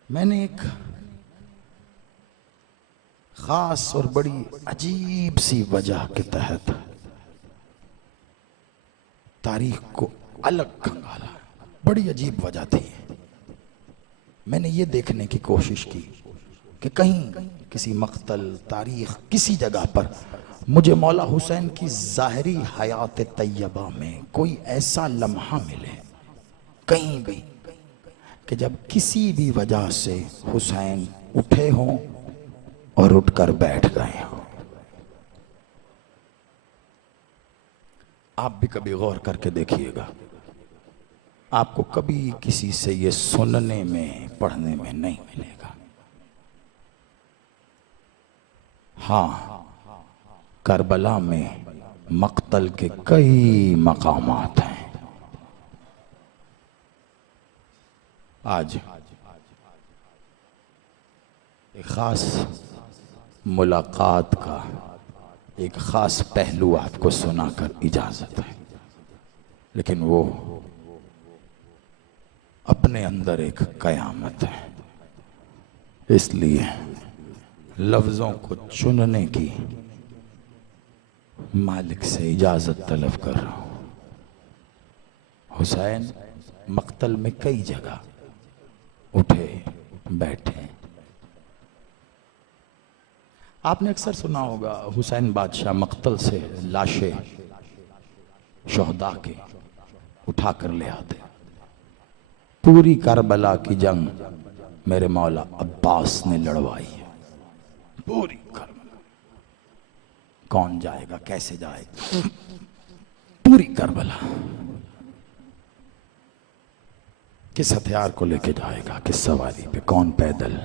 میں نے ایک خاص اور بڑی عجیب سی وجہ کے تحت تاریخ کو الگ کھنگالا. بڑی عجیب وجہ تھی. میں نے یہ دیکھنے کی کوشش کی کہ کہیں کسی مقتل، تاریخ، کسی جگہ پر مجھے مولا حسین کی ظاہری حیات طیبہ میں کوئی ایسا لمحہ ملے کہیں بھی کہ جب کسی بھی وجہ سے حسین اٹھے ہوں اور اٹھ کر بیٹھ گئے ہوں. آپ بھی کبھی غور کر کے دیکھیے گا، آپ کو کبھی کسی سے یہ سننے میں، پڑھنے میں نہیں ملے گا. ہاں کربلا میں مقتل کے کئی مقامات ہیں. آج ایک خاص ملاقات کا ایک خاص پہلو آپ کو سنا کر اجازت ہے، لیکن وہ اپنے اندر ایک قیامت ہے. اس لیے لفظوں کو چننے کی مالک سے اجازت طلب کر رہا ہوں. حسین مقتل میں کئی جگہ اٹھے بیٹھے. آپ نے اکثر سنا ہوگا حسین بادشاہ مقتل سے لاشیں شہداء کے اٹھا کر لے آتے. پوری کربلا کی جنگ میرے مولا عباس نے لڑوائی ہے. پوری کربلا. کون جائے گا، کیسے جائے گا، پوری کربلا. کس ہتھیار کو لے کے جائے گا، کس سواری پہ، کون پیدل.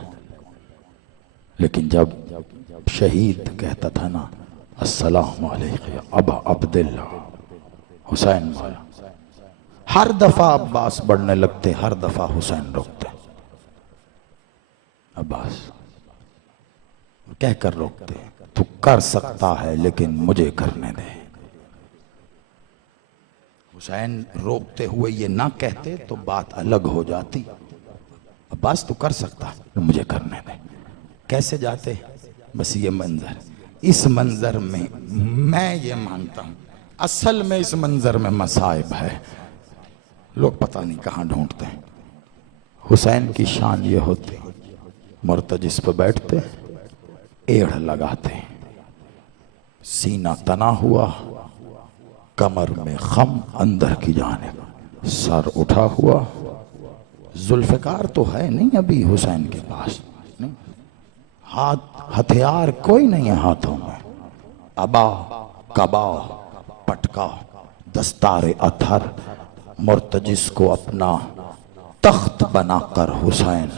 لیکن جب شہید کہتا تھا نا السلام علیکم ابا عبداللہ حسین مولا، ہر دفعہ عباس بڑھنے لگتے، ہر دفعہ حسین روکتے. عباس کہہ کر روکتے، تو کر سکتا ہے لیکن مجھے کرنے دے. حسین روکتے ہوئے یہ نہ کہتے تو بات الگ ہو جاتی. عباس تو کر سکتا ہے مجھے کرنے دے. کیسے جاتے؟ بس یہ منظر، اس منظر میں یہ مانتا ہوں اصل میں اس منظر میں مصائب ہے. لوگ پتہ نہیں کہاں ڈھونڈتے ہیں. حسین کی شان یہ ہوتی، مرتجس پہ بیٹھتے، ایڑھ لگاتے، سینہ تنا ہوا، کمر میں خم اندر کی جانب، سر اٹھا ہوا. ذوالفقار تو ہے نہیں ابھی حسین کے پاس، ہاتھ ہتھیار کوئی نہیں ہے ہاتھوں میں. ابا، کبا، پٹکا، دستار اتھر. مرتجس کو اپنا تخت بنا کر حسین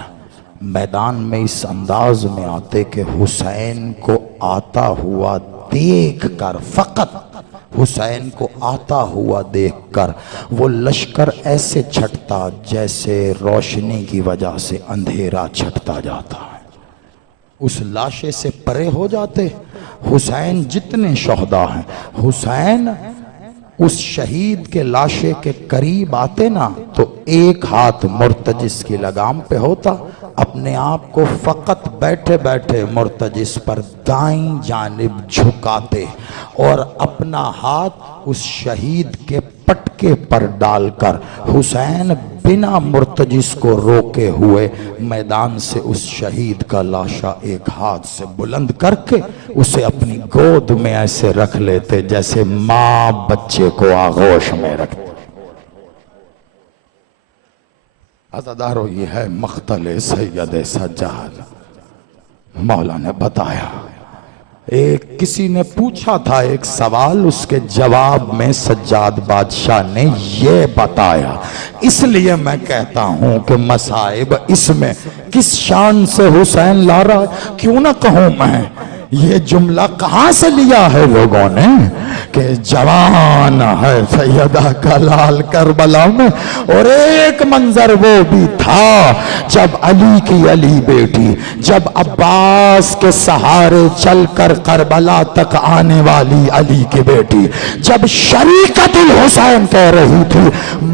میدان میں اس انداز میں آتے کہ حسین کو آتا ہوا دیکھ کر، فقط حسین کو آتا ہوا دیکھ کر وہ لشکر ایسے چھٹتا جیسے روشنی کی وجہ سے اندھیرا چھٹتا جاتا ہے. اس لاشے سے پرے ہو جاتے. حسین جتنے شہداء ہیں، حسین اس شہید کے لاشے کے قریب آتے نا تو ایک ہاتھ مرتجس کی لگام پہ ہوتا. اپنے آپ کو فقط بیٹھے بیٹھے مرتجس پر دائیں جانب جھکاتے اور اپنا ہاتھ اس شہید کے پٹکے پر ڈال کر حسین بنا مرتجس کو روکے ہوئے میدان سے اس شہید کا لاشا ایک ہاتھ سے بلند کر کے اسے اپنی گود میں ایسے رکھ لیتے جیسے ماں بچے کو آغوش میں رکھتے. عزادارو یہ ہے مقتل سید سجاد. مولا نے بتایا، کسی نے پوچھا تھا ایک سوال، اس کے جواب میں سجاد بادشاہ نے یہ بتایا. اس لیے میں کہتا ہوں کہ مصائب اس میں کس شان سے حسین لا رہا ہے. کیوں نہ کہوں میں یہ جملہ کہاں سے لیا ہے لوگوں نے کہ جوان ہے سیدہ کا لال کربلا میں. اور ایک منظر وہ بھی تھا جب علی کی علی بیٹی، جب عباس کے سہارے چل کر کربلا تک آنے والی علی کی بیٹی جب شریکت الحسین کہہ رہی تھی،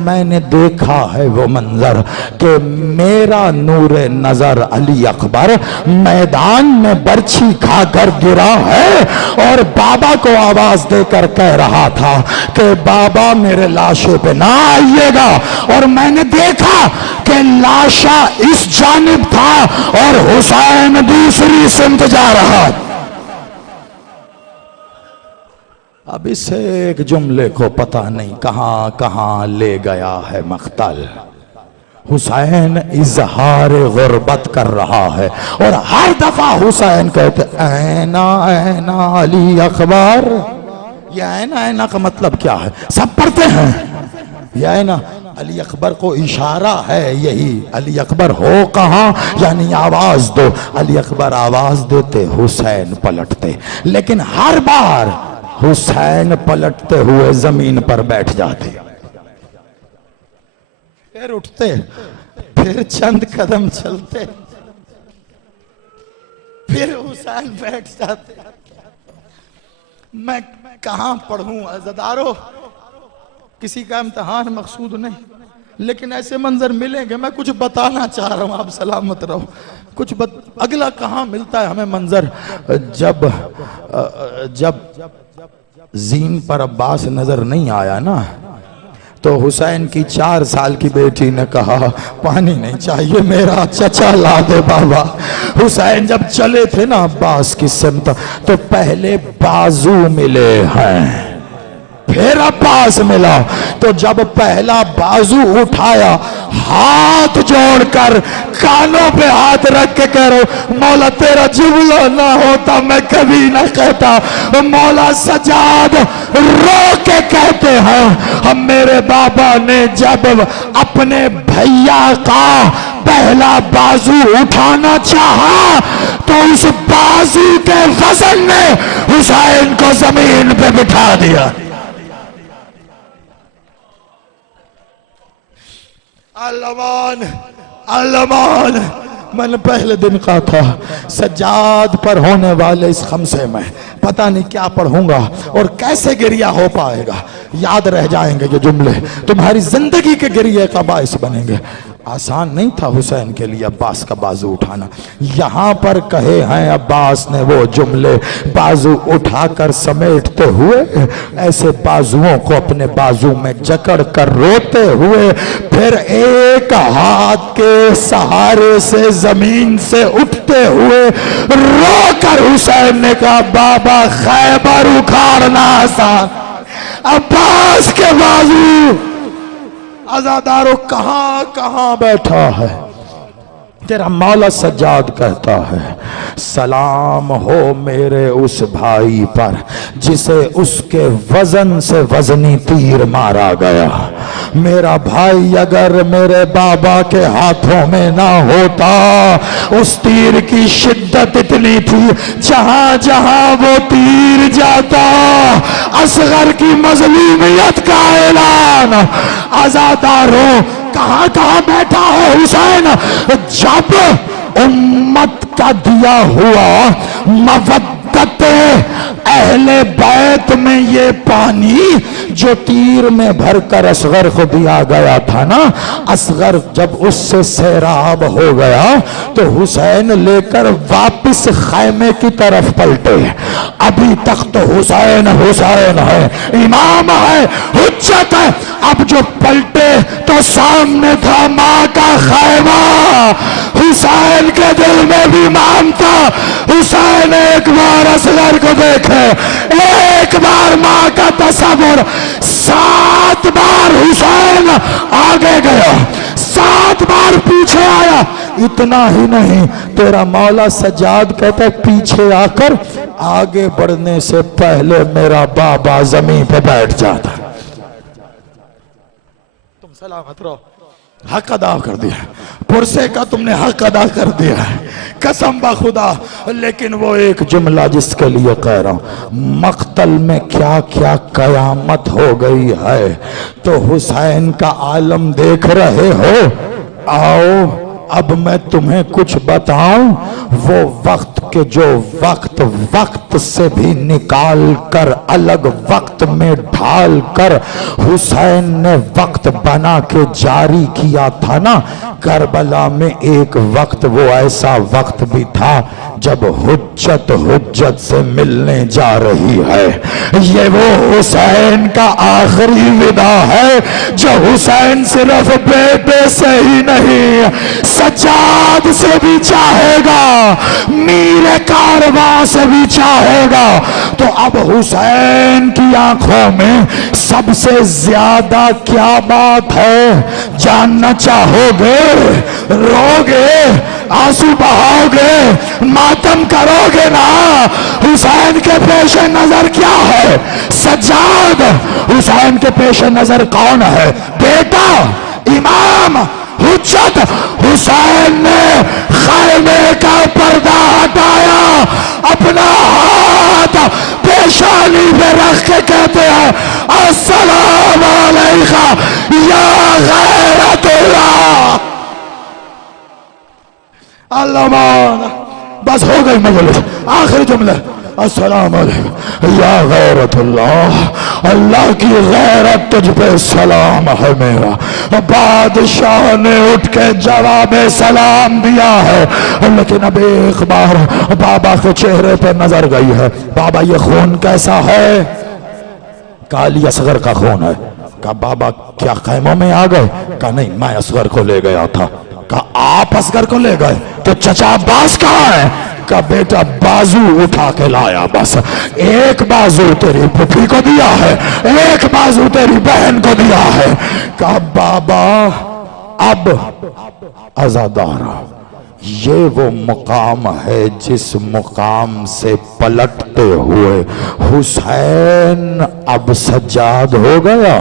میں نے دیکھا ہے وہ منظر کہ میرا نور نظر علی اکبر میدان میں برچھی کھا کر گرا ہے اور بابا کو آواز دے کر کہہ رہا تھا کہ بابا میرے لاشے پہ نہ آئیے گا. اور میں نے دیکھا کہ لاشا اس جانب تھا اور حسین دوسری سمت جا رہا. اب اس ایک جملے کو پتہ نہیں کہاں کہاں لے گیا ہے مقتل. حسین اظہار غربت کر رہا ہے اور ہر دفعہ حسین کہتے اینا اینا علی اکبر. یہ اینا اینا کا مطلب کیا ہے؟ سب پڑھتے ہیں یہ اینا. علی اکبر کو اشارہ ہے یہی، علی اکبر ہو کہاں یعنی آواز دو، علی اکبر آواز دیتے حسین پلٹتے، لیکن ہر بار حسین پلٹتے ہوئے زمین پر بیٹھ جاتے، پھر اٹھتے، پھر چند قدم چلتے، پھر حسین بیٹھ جاتے۔ میں کہاں پڑھوں عزادارو، کسی کا امتحان مقصود نہیں، لیکن ایسے منظر ملیں گے، میں کچھ بتانا چاہ رہا ہوں، آپ سلامت رہو۔ کچھ اگلا کہاں ملتا ہے ہمیں منظر، جب زین پر عباس نظر نہیں آیا نا، تو حسین کی 4 سال کی بیٹی نے کہا پانی نہیں چاہیے، میرا چچا لا دے بابا۔ حسین جب چلے تھے نا عباس کی سمت، تو پہلے بازو ملے ہیں، پھر عباس ملا، تو جب پہلا بازو اٹھایا، ہاتھ جوڑ کر کانوں پہ ہاتھ رکھ کے کہہ رہا مولا تیرا جملہ نہ ہوتا میں کبھی نہ کہتا۔ مولا سجاد رو کے کہتے ہیں ہم میرے بابا نے جب اپنے بھیا کا پہلا بازو اٹھانا چاہا تو اس بازو کے وزن نے حسین کو زمین پہ بٹھا دیا۔ علمان علمان، میں نے پہلے دن کہا تھا سجاد پر ہونے والے اس خمسے میں پتہ نہیں کیا پڑھوں گا اور کیسے گریہ ہو پائے گا، یاد رہ جائیں گے یہ جملے، تمہاری زندگی کے گریہ کا باعث بنیں گے۔ آسان نہیں تھا حسین کے لیے عباس کا بازو اٹھانا، یہاں پر کہے ہیں عباس نے وہ جملے، بازو اٹھا کر سمیٹتے ہوئے، ایسے بازوؤں کو اپنے بازو میں جکڑ کر روتے ہوئے، پھر ایک ہاتھ کے سہارے سے زمین سے اٹھتے ہوئے رو کر حسین نے کہا بابا خیبر اکھاڑنا آسان، عباس کے بازو عزادارو کہاں کہاں بیٹھا ہے۔ تیرا مولا سجاد کہتا ہے سلام ہو میرے اس بھائی پر جسے اس کے وزن سے وزنی تیر مارا گیا۔ میرا بھائی اگر میرے بابا کے ہاتھوں میں نہ ہوتا، اس تیر کی شدت اتنی تھی جہاں جہاں وہ تیر جاتا اصغر کی مظلومیت کا اعلان۔ عزادارو کہاں کہاں بیٹھا ہے حسین، جب امت کا دیا ہوا مودت اہل بیت میں یہ پانی جو تیر میں بھر کر اصغر کو دیا گیا تھا نا، اصغر جب اس سے سیراب ہو گیا تو حسین لے کر واپس خیمے کی طرف پلٹے۔ ابھی تک تو حسین حسین ہے، امام ہے، حجت ہے، اب جو پلٹے تو سامنے تھا ماں کا خیمہ۔ حسین کے دل میں بھی مان تھا، حسین ایک بار اصغر کو دیکھے، ایک بار ماں کا تصور، 7 بار حسین آگے گیا، 7 بار پیچھے آیا۔ اتنا ہی نہیں، تیرا مولا سجاد کہتا ہے پیچھے آ کر آگے بڑھنے سے پہلے میرا بابا زمین پہ بیٹھ جاتا۔ تم سلامت رہو، حق ادا کر دیا، پرسے کا تم نے حق ادا کر دیا ہے قسم بخدا۔ لیکن وہ ایک جملہ جس کے لیے کہہ رہا ہوں، مقتل میں کیا کیا قیامت ہو گئی ہے تو حسین کا عالم دیکھ رہے ہو۔ آؤ اب میں تمہیں کچھ بتاؤں، وہ وقت کے جو وقت سے بھی نکال کر الگ وقت میں ڈھال کر حسین نے وقت بنا کے جاری کیا تھا نا، کربلا میں ایک وقت وہ ایسا وقت بھی تھا جب حجت سے ملنے جا رہی ہے۔ یہ وہ حسین کا آخری ودا ہے جو حسین صرف بیٹے سے ہی نہیں سجاد سے بھی چاہے گا، میر کارواں سے بھی چاہے گا۔ تو اب حسین کی آنکھوں میں سب سے زیادہ کیا بات ہے جاننا چاہو گے؟ رو گے، آنسو بہاؤ گے، ماتم کرو گے نا؟ حسین کے پیش نظر کیا ہے؟ سجاد حسین کے پیش نظر کون ہے؟ بیٹا امام حجت حسین نے خیمے کا پردہ ہٹایا، اپنا ہاتھ پیشانی پہ رکھ کے کہتے ہیں السلام علیکہ یا غیرت اللہ۔ اللہ مولا، بس ہو گئی مجلس، آخری جملہ السلام علیکم یا غیرت اللہ، اللہ کی غیرت تجھ پہ سلام ہے میرا۔ بادشاہ نے اٹھ کے جواب سلام دیا ہے، لیکن اب ایک بار بابا کے چہرے پہ نظر گئی ہے۔ بابا یہ خون کیسا ہے؟ کہا علی اصغر کا خون ہے۔ کہا بابا کیا خیموں میں آ گئے؟ کہا نہیں، میں اصغر کو لے گیا تھا۔ کہا آپ اصغر کو لے گئے تو چچا عباس کہاں ہے؟ کہا بیٹا بازو اٹھا کے لایا، بس ایک بازو تیری پھپھی کو دیا ہے، ایک بازو تیری بہن کو دیا ہے۔ کہا بابا اب عزادارہ یہ وہ مقام ہے جس مقام سے پلٹتے ہوئے حسین اب سجاد ہو گیا،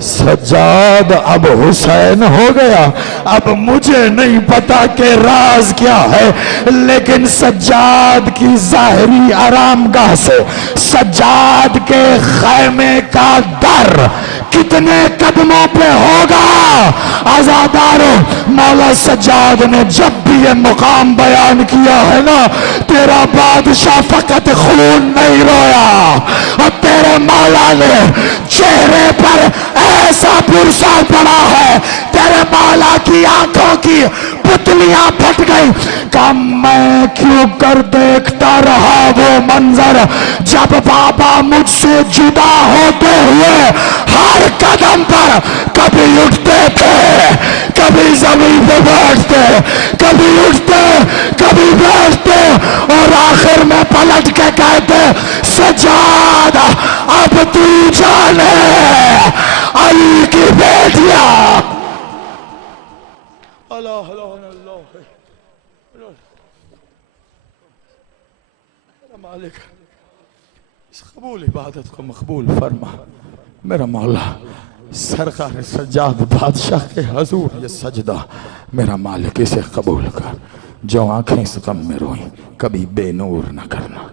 سجاد اب حسین ہو گیا۔ اب مجھے نہیں پتا کہ راز کیا ہے، لیکن سجاد کی ظاہری آرامگاہ سے سجاد کے خیمے کا در کتنے قدموں پہ ہوگا؟ عزاداروں، مولا سجاد نے جب بھی یہ مقام بیان کیا ہے نا، تیرا بادشاہ فقط خون نہیں رویا، اور تیرے مولا نے چہرے پر ایسا پرسا پڑا ہے، تیرے مولا کی آنکھوں کی پتلیاں پھٹ گئی کہ میں کیوں کر دیکھتا رہا وہ منظر جب بابا مجھ سے جدا ہوتے ہوئے ہر قدم پر کبھی اٹھتے تھے، کبھی زمین پہ بیٹھتے، کبھی اٹھتے کبھی بیٹھتے، اور آخر میں پلٹ کے کہتے سجاد اب تو جانے علی کی بیٹیاں۔ اللہ مالک اس قبول عبادت کو مقبول فرما میرا مولا۔ سرکار سجاد بادشاہ کے حضور یہ سجدہ میرا مالک اسے قبول کر۔ جو آنکھیں اس غم میں روئیں کبھی بے نور نہ کرنا،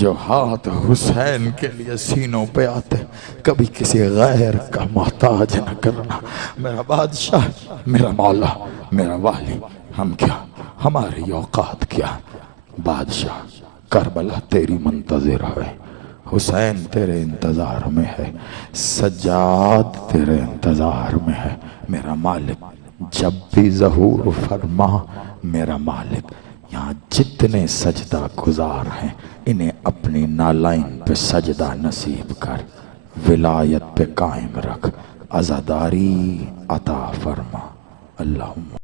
جو ہاتھ حسین کے لیے سینوں پہ آتے کبھی کسی غیر کا محتاج نہ کرنا۔ میرا بادشاہ، میرا مولا، میرا والی، ہم کیا، ہماری اوقات کیا؟ بادشاہ کربلا تیری منتظر ہے، حسین تیرے انتظار میں ہے، سجاد تیرے انتظار میں ہے۔ میرا مالک جب بھی ظہور فرما، میرا مالک یہاں جتنے سجدہ گزار ہیں انہیں اپنی نالائن پہ سجدہ نصیب کر، ولایت پہ قائم رکھ، عزاداری عطا فرما۔ اللہم